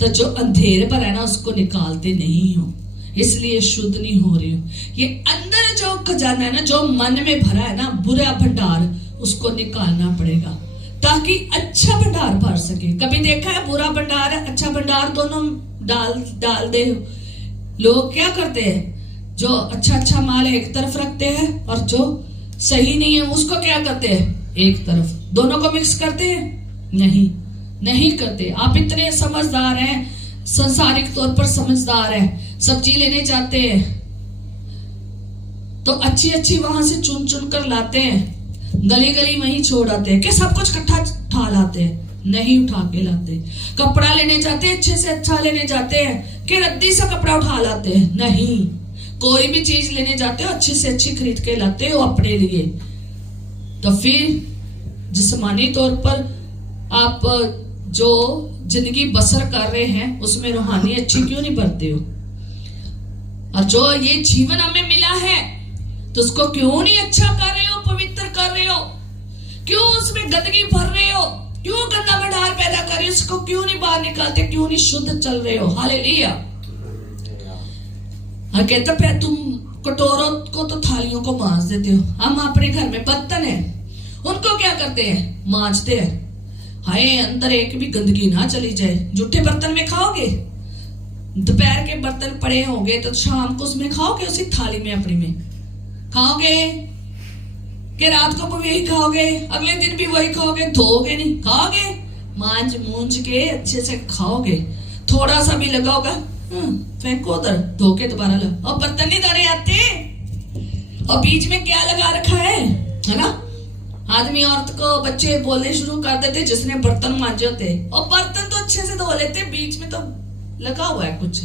तो जो अंधेरे पर है ना, उसको निकालते नहीं हो, इसलिए शुद्ध नहीं हो रही हो। ये अंदर जो खजाना है ना, जो मन में भरा है ना, बुरा भंडार, उसको निकालना पड़ेगा ताकि अच्छा भंडार भर सके। कभी देखा है बुरा भंडार अच्छा भंडार दोनों डाल दे? लोग क्या करते हैं, जो अच्छा माल एक तरफ रखते हैं और जो सही नहीं है उसको क्या करते हैं, एक तरफ। दोनों को मिक्स करते हैं? नहीं करते। आप इतने समझदार हैं, संसारिक तौर पर समझदार हैं, सब्जी लेने जाते हैं तो अच्छी वहां से चुन कर लाते हैं, गली वहीं छोड़ आते हैं कि सब कुछ इकट्ठा उठा लाते हैं? नहीं उठा के लाते। कपड़ा लेने जाते हैं, अच्छे से अच्छा लेने जाते हैं कि रद्दी सा कपड़ा उठा लाते हैं? नहीं। कोई भी चीज लेने जाते हो अच्छी से अच्छी खरीद के लाते हो अपने लिए। तो फिर जिस्मानी तौर पर आप जो जिंदगी बसर कर रहे हैं उसमें रूहानी अच्छी क्यों नहीं भरते हो? और जो ये जीवन हमें मिला है तो उसको क्यों नहीं अच्छा कर रहे हो, पवित्र कर रहे हो? क्यों उसमें गंदगी भर रहे हो? क्यों गंदा भंडार पैदा कर रहे हो? उसको क्यों नहीं बाहर निकालते? क्यों नहीं शुद्ध चल रहे हो? हालेलुया। और कहता है तुम कटोरों को तो थालियों को मांज देते हो। हम अपने घर में बर्तन है, उनको क्या करते हैं? मांजते हैं। हाय अंदर एक भी गंदगी ना चली जाए। जूठे बर्तन में खाओगे, दोपहर के बर्तन पड़े होंगे तो शाम को उसमें खाओगे, उसी थाली में अपनी में खाओगे कि रात को भी वही खाओगे, अगले दिन भी वही खाओगे? धोगे नहीं, खाओगे, मांज मूंज के अच्छे से खाओगे। थोड़ा सा भी लगा होगा फेंको उधर, धो के दोबारा लो। और बर्तन नहीं धोने आते, और बीच में क्या लगा रखा है ना? आदमी औरत को बच्चे बोलने शुरू कर देते जिसने बर्तन मांजे होते, और बर्तन तो अच्छे से धो लेते, बीच में तो लगा हुआ है कुछ,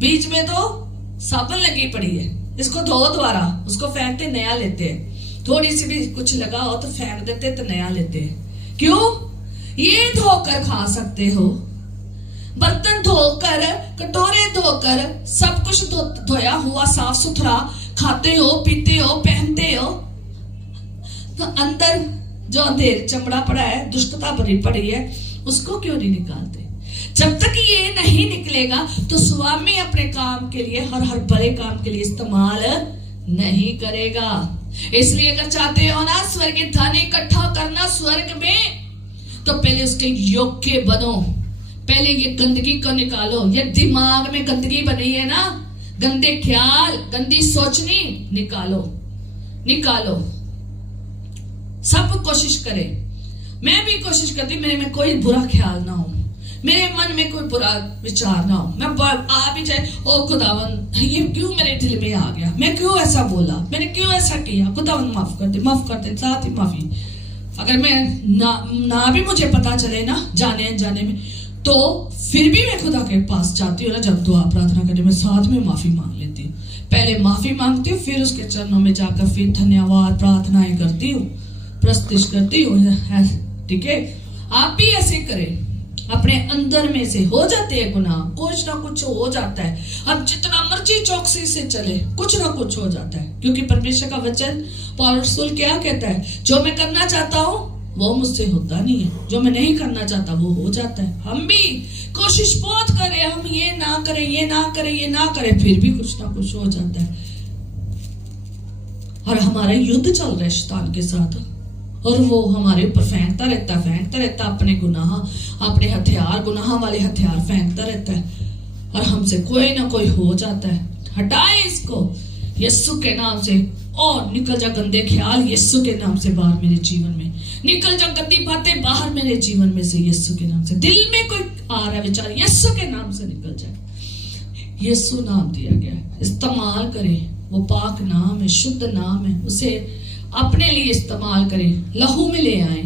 बीच में तो साबुन लगी पड़ी है, इसको धो दोबारा, उसको फेंकते नया लेते हैं। थोड़ी सी भी कुछ लगा हो तो फेंक देते तो नया लेते हैं। क्यों? ये धोकर खा सकते हो, बर्तन धोकर, कटोरे धोकर, सब कुछ धोया हुआ साफ सुथरा खाते हो, पीते हो, पहनते हो, तो अंदर जो अंधेर चमड़ा पड़ा है, दुष्टता भरी पड़ी है, उसको क्यों नहीं निकालते? जब तक ये नहीं निकलेगा तो स्वामी अपने काम के लिए हर बड़े काम के लिए इस्तेमाल नहीं करेगा। इसलिए अगर चाहते हो ना स्वर्गीय धन इकट्ठा करना स्वर्ग में, तो पहले उसके योग्य बनो। पहले ये गंदगी को निकालो। ये दिमाग में गंदगी बनी है ना, गंदे ख्याल, गंदी सोचनी, निकालो। सब कोशिश करें। मैं भी कोशिश करती मेरे में कोई बुरा ख्याल ना हो, मेरे मन में कोई बुरा विचार ना हो। मैं आ भी जाए, ओ खुदावन ये क्यों मेरे दिल में आ गया, मैं क्यों ऐसा बोला, मैंने क्यों ऐसा किया, खुदावन माफ कर दे, साथ ही माफी। अगर मैं ना भी मुझे पता चले ना जाने अनजाने में, तो फिर भी मैं खुदा के पास जाती हूँ ना, जब दुआ प्रार्थना करने में साथ में माफी मांग लेती हूँ। पहले माफी मांगती हूँ, फिर उसके चरणों में जाकर फिर धन्यवाद प्रार्थनाएं करती हूँ, प्रस्तुत करती हूँ। ठीक है, आप भी ऐसे करें। अपने अंदर में से हो जाते हैं गुनाह, कुछ ना कुछ हो जाता है। अब जितना मर्जी चौकसी से चले, कुछ ना कुछ हो जाता है, क्योंकि परमेश्वर का वचन पौलुस रसूल क्या कहता है? जो मैं करना चाहता हूँ वो मुझसे होता नहीं है, जो मैं नहीं करना चाहता वो हो जाता है। हम भी कोशिश बहुत करें, हम ये ना करें, फिर भी कुछ ना कुछ हो जाता है। और हमारा युद्ध चल रहा है शैतान के साथ, और वो हमारे ऊपर फेंकता रहता अपने गुनाह, अपने हथियार, गुनाह वाले हथियार फेंकता रहता है, और हमसे कोई ना कोई हो जाता है। हटाए इसको यीशु के नाम से, और निकल जा गंदे ख्याल यीशु के नाम से बाहर मेरे जीवन में, निकल जा गंदी बातें बाहर मेरे जीवन में से यीशु के नाम से। दिल में कोई आ रहा है विचार, यीशु के नाम से निकल जाए। यीशु नाम दिया गया है, इस्तेमाल करें, वो पाक नाम है, शुद्ध नाम है, उसे अपने लिए इस्तेमाल करें। लहू में ले आए,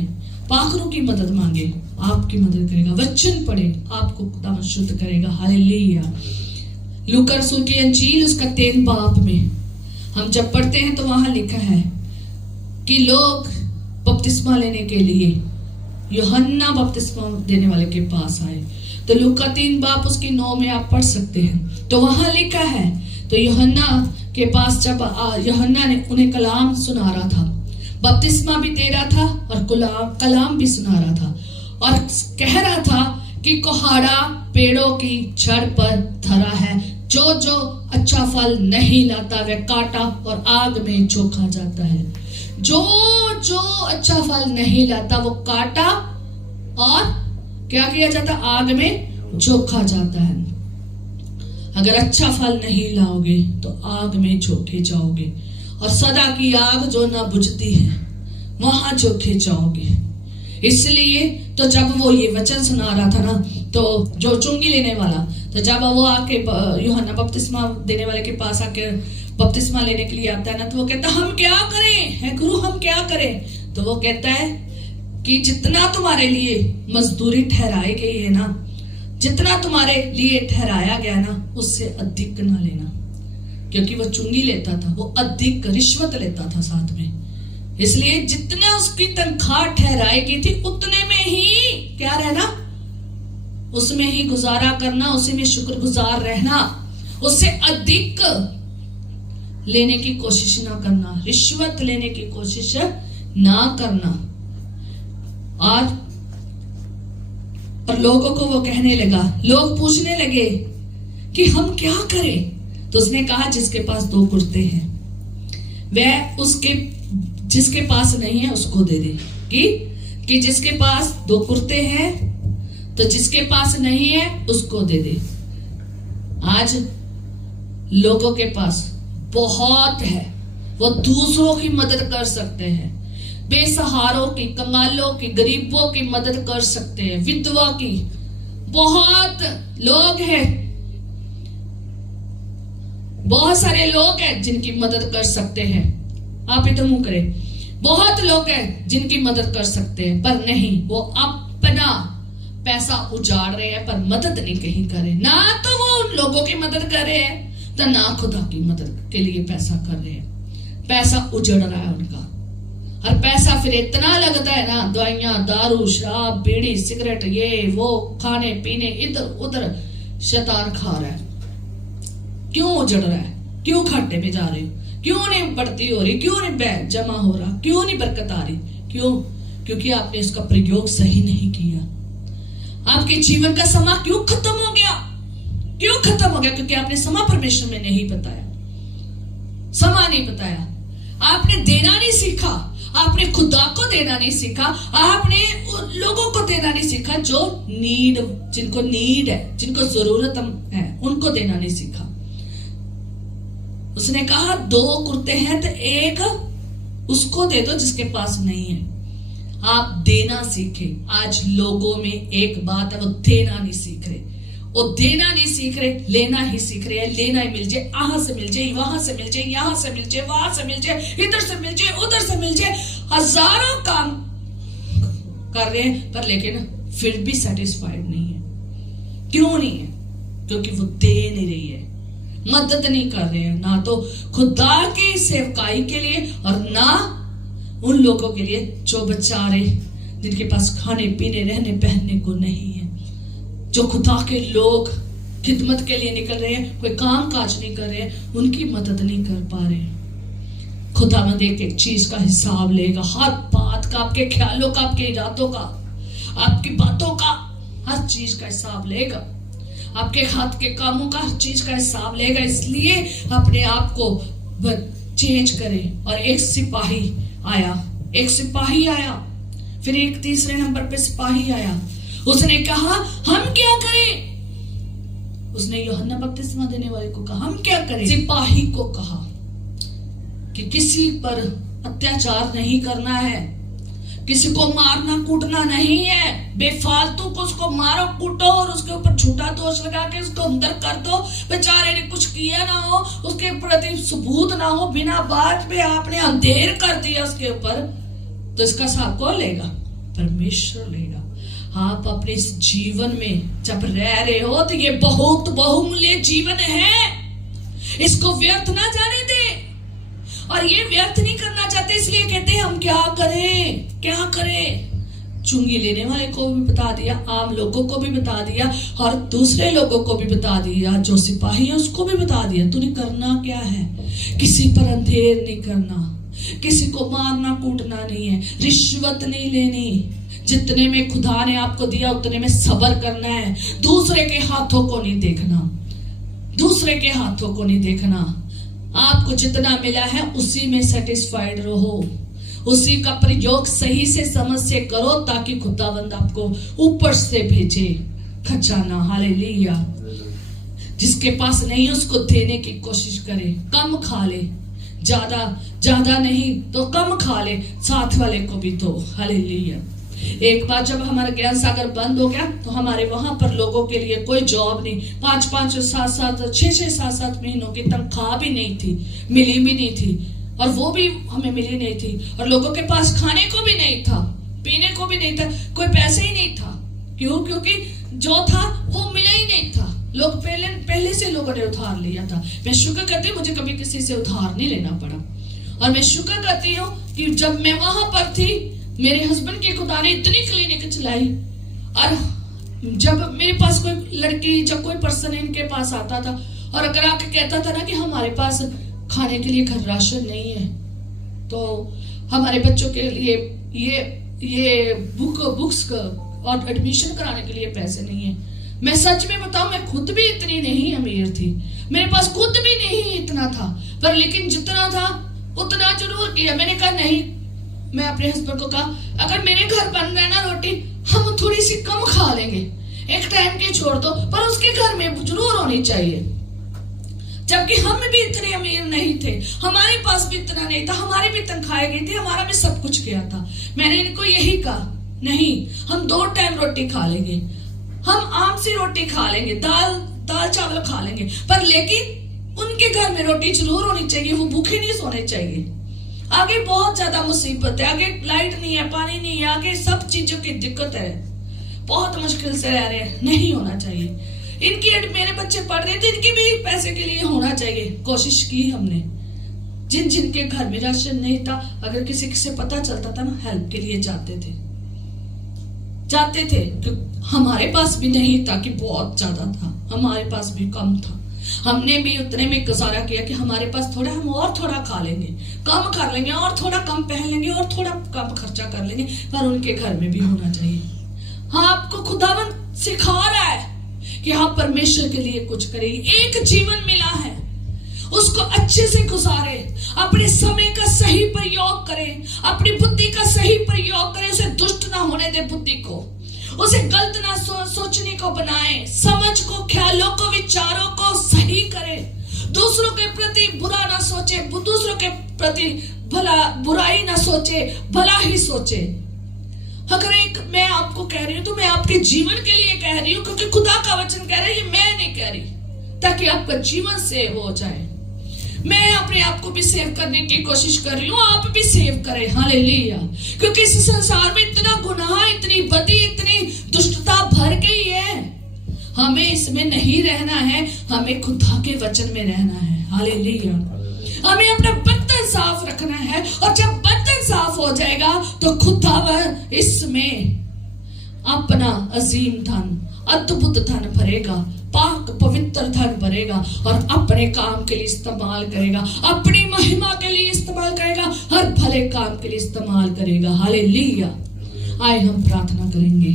पाखरों की मदद मांगे, आपकी मदद करेगा। वचन पढ़े, आपको खुदा शुद्ध करेगा। हालेलुया। लूका रसूल की अंजील उसका 3 बाब में हम जब पढ़ते हैं तो वहां लिखा है कि लोग बपतिस्मा लेने के लिए यूहन्ना बपतिस्मा देने वाले के पास आए। तो लूका 3 बाब उसकी 9 में आप पढ़ सकते हैं। तो वहां लिखा है, तो यूहन्ना के पास जब यूहन्ना ने उन्हें कलाम सुना रहा था, बपतिस्मा भी दे रहा था और कलाम भी सुना रहा था, और कह रहा था कि कुहाड़ा पेड़ों की जड़ पर धरा है, जो जो अच्छा फल नहीं लाता वह काटा और आग में झोंका जाता है। जो जो अच्छा फल नहीं लाता वो काटा और क्या किया जाता, आग में झोंका जाता है। अगर अच्छा फल नहीं लाओगे तो आग में झोंके जाओगे, और सदा की आग जो ना बुझती है वहां झोंके जाओगे। इसलिए तो जब वो ये वचन सुना रहा था ना, तो जो चुंगी लेने वाला, तो जब वो आके यूहन्ना बपतिस्मा देने वाले के पास आके बपतिस्मा लेने के लिए आता है ना, तो वो कहता हम क्या करें है गुरु, हम क्या करें। तो वो कहता है कि जितना तुम्हारे लिए मजदूरी ठहराई गई है ना, जितना तुम्हारे लिए ठहराया गया ना, उससे अधिक ना लेना, क्योंकि वो चुंगी लेता था, वो अधिक रिश्वत लेता था साथ में। इसलिए जितना उसकी तनख्वाह ठहराई गई थी उतने में ही क्या रहना, उसमें ही गुजारा करना, उसी में शुक्रगुजार रहना, उससे अधिक लेने की कोशिश ना करना, रिश्वत लेने की कोशिश ना करना। और लोगों को वो कहने लगा, लोग पूछने लगे कि हम क्या करें। तो उसने कहा जिसके पास 2 कुर्ते हैं वह उसके, जिसके पास नहीं है उसको दे दे। कि जिसके पास 2 कुर्ते हैं तो जिसके पास नहीं है उसको दे दे। आज लोगों के पास बहुत है, वो दूसरों की मदद कर सकते हैं, बेसहारों की, कंगालों की, गरीबों की मदद कर सकते हैं, विधवा की। बहुत लोग हैं, बहुत सारे लोग हैं जिनकी मदद कर सकते हैं। आप इधर मुंह करें, बहुत लोग हैं जिनकी मदद कर सकते हैं, पर नहीं, वो अपना पैसा उजाड़ रहे हैं पर मदद नहीं कहीं करे। ना तो वो उन लोगों की मदद कर रहे हैं, तो ना खुदा की मदद के लिए पैसा कर रहे हैं। पैसा उजड़ रहा है उनका, और पैसा फिर इतना लगता है ना, दवाइयां, दारू, शराब, बीड़ी, सिगरेट, ये वो खाने पीने, इधर उधर शैतान खा रहा है। क्यों उजड़ रहा है, क्यों घाटे में जा रहे हो, क्यों नहीं बढ़ती हो रही, क्यों नहीं बैग जमा हो रहा, क्यों नहीं बरकत आ रही, क्यों? क्योंकि आपने इसका प्रयोग सही नहीं किया। आपके जीवन का समा क्यों खत्म हो गया, क्यों खत्म हो गया? क्योंकि आपने समा परमेश्वर में नहीं बताया, समा नहीं बताया, आपने देना नहीं सीखा, आपने खुदा को देना नहीं सीखा, आपने उन लोगों को देना नहीं सीखा जो नीड, जिनको नीड है, जिनको जरूरत है, उनको देना नहीं सीखा। उसने कहा 2 कुर्ते हैं तो 1 उसको दे दो जिसके पास नहीं है। आप देना सीखे। आज लोगों में एक बात है, वो देना नहीं सीख रहे, वो देना नहीं सीख रहे, लेना ही सीख रहे हैं। लेना ही मिल जाए, यहां से मिल जाए, वहां से मिल जाए, यहां से मिल जाए, वहां से मिल जाए, इधर से मिल जाए, उधर से मिल जाए, हजारों काम कर रहे हैं, पर लेकिन फिर भी सेटिस्फाइड नहीं है। क्यों नहीं है? क्योंकि वो दे नहीं रही है, मदद नहीं कर रहे हैं, ना तो खुदा की सेवकाई के लिए और ना उन लोगों के लिए जो बेचारे जिनके पास खाने पीने, रहने पहनने को नहीं है। जो खुदा के लोग खिदमत के लिए निकल रहे हैं, कोई काम काज नहीं कर रहे हैं, उनकी मदद नहीं कर पा रहे हैं। खुदावंद एक चीज का हिसाब लेगा, हर बात का, आपके ख्यालों का, आपके इरादों का, आपकी बातों का, हर चीज का हिसाब लेगा। आपके हाथ के कामों का हर चीज का हिसाब लेगा। इसलिए अपने आप को चेंज करें। और एक सिपाही आया एक सिपाही आया, फिर एक तीसरे नंबर पे सिपाही आया। उसने कहा हम क्या करें? उसने यूहन्ना बपतिस्मा देने वाले को कहा हम क्या करें? सिपाही को कहा कि किसी पर अत्याचार नहीं करना है, किसी को मारना कूटना नहीं है, बेफालतू को उसको मारो कूटो और उसके ऊपर झूठा दोष लगा के उसको अंदर कर दो, बेचारे ने कुछ किया ना हो, उसके प्रति सबूत ना हो, बिना बात में आपने अंधेर कर दिया उसके ऊपर, तो इसका हिसाब कौन लेगा? परमेश्वर लेगा। आप अपने इस जीवन में जब रह रहे हो तो ये बहुत बहुमूल्य जीवन है, इसको व्यर्थ ना जाने दे। और ये व्यर्थ नहीं करना चाहते, इसलिए कहते हैं हम क्या करें क्या करें। चुंगी लेने वाले को भी बता दिया, आम लोगों को भी बता दिया और दूसरे लोगों को भी बता दिया, जो सिपाही है उसको भी बता दिया। तूने करना क्या है? किसी पर अंधेर नहीं करना, किसी को मारना कूटना नहीं है, रिश्वत नहीं लेनी, जितने में खुदा ने आपको दिया उतने में सब्र करना है, दूसरे के हाथों को नहीं देखना, दूसरे के हाथों को नहीं देखना। आपको जितना मिला है उसी में सेटिस्फाइड रहो, उसी का प्रयोग सही से समझ से करो, ताकि खुदावंद आपको ऊपर से भेजे खजाना। हालेलुया। जिसके पास नहीं उसको देने की कोशिश करे, कम खा ले, ज्यादा नहीं तो कम खा ले, साथ वाले को भी दो। हालेलुया। एक बार जब हमारा ज्ञान सागर बंद हो गया तो हमारे वहां पर लोगों के लिए कोई जॉब नहीं, 5-5, 7-7, 6-6, 7-7 महीनों की तनख्वाह भी नहीं थी, मिली भी नहीं थी, और वो भी हमें मिली नहीं थी, और लोगों के पास खाने को भी नहीं था, पीने को भी नहीं था, कोई पैसे ही नहीं था। क्यों? क्योंकि जो था वो मिला ही नहीं था। लोग पहले से लोगों ने उधार लिया था। मैं शुक्र करती हूँ मुझे कभी किसी से उधार नहीं लेना पड़ा, और मैं शुक्र करती हूँ कि जब मैं वहां पर थी मेरे हस्बैंड के खुदा ने इतनी क्लिनिक चलाई, और जब मेरे पास कोई लड़की, जब कोई पर्सन इनके पास आता था और अगर आके कहता था ना कि हमारे पास खाने के लिए घर राशन नहीं है, तो हमारे बच्चों के लिए ये बुक्स और एडमिशन कराने के लिए पैसे नहीं है। मैं सच में बताऊं, मैं खुद भी इतनी नहीं अमीर थी, मेरे पास खुद भी नहीं इतना था, पर लेकिन जितना था उतना जरूर किया। मैंने कहा नहीं, मैं अपने हस्बैंड को कहा अगर मेरे घर बन रहा है ना रोटी, हम थोड़ी सी कम खा लेंगे, एक टाइम की छोड़ दो, पर उसके घर में जरूर होनी चाहिए। जबकि हम भी इतने अमीर नहीं थे, हमारे पास भी इतना नहीं था, हमारी भी तनख्वाहें गई थी, हमारा भी सब कुछ गया था। मैंने इनको यही कहा नहीं, हम 2 टाइम रोटी खा लेंगे, हम आम सी रोटी खा लेंगे, दाल चावल खा लेंगे, पर लेकिन उनके घर में रोटी जरूर होनी चाहिए, वो भूखे नहीं सोने चाहिए। आगे बहुत ज्यादा मुसीबत है, आगे लाइट नहीं है, पानी नहीं है, आगे सब चीजों की दिक्कत है, बहुत मुश्किल से रह रहे हैं, नहीं होना चाहिए। इनकी मेरे बच्चे पढ़ रहे थे, इनके भी पैसे के लिए होना चाहिए। कोशिश की हमने, जिनके घर में राशन नहीं था, अगर किसी से पता चलता था ना, हेल्प के लिए जाते थे। हमारे पास भी नहीं था कि बहुत ज्यादा था, हमारे पास भी कम था, हमने भी उतने में गुजारा किया कि हमारे पास थोड़ा, हम और थोड़ा खा लेंगे, कम कर लेंगे, और थोड़ा कम पहन लेंगे, और थोड़ा कम खर्चा कर लेंगे, पर उनके घर में भी होना चाहिए। हाँ, आपको खुदावंद सिखा रहा है कि आप परमेश्वर के लिए कुछ करेंगे। एक जीवन मिला है, उसको अच्छे से गुजारे, अपने समय का सही प्रयोग करें, अपनी बुद्धि का सही प्रयोग करें, उसे दुष्ट ना होने दे बुद्धि को, उसे गलत ना सोचने को बनाए, समझ को, ख्यालों को, विचारों को सही करे, दूसरों के प्रति बुरा ना सोचे, दूसरों के प्रति बुराई ना सोचे, भला ही सोचे। अगर एक मैं आपको कह रही हूं तो मैं आपके जीवन के लिए कह रही हूं, क्योंकि खुदा का वचन कह रहा है, ये मैं नहीं कह रही, ताकि आपका जीवन सेव हो जाए। मैं अपने आप को भी सेव करने की कोशिश कर रही हूँ, आप भी सेव करें। हालेलुया। क्योंकि इस संसार में इतना गुनाह, इतनी बदी, इतनी दुष्टता भर गई है, हमें इसमें नहीं रहना है, हमें खुदा के वचन में रहना है। हालेलुया। हमें अपना बर्तन साफ रखना है, और जब बर्तन साफ हो जाएगा तो खुदावन इसमें अपना अजीम धन, अद्भुत धन भरेगा, पाक पवित्र धन भरेगा, और अपने काम के लिए इस्तेमाल करेगा, अपनी महिमा के लिए इस्तेमाल करेगा, हर भले काम के लिए इस्तेमाल करेगा। हालेलुया। आए हम प्रार्थना करेंगे।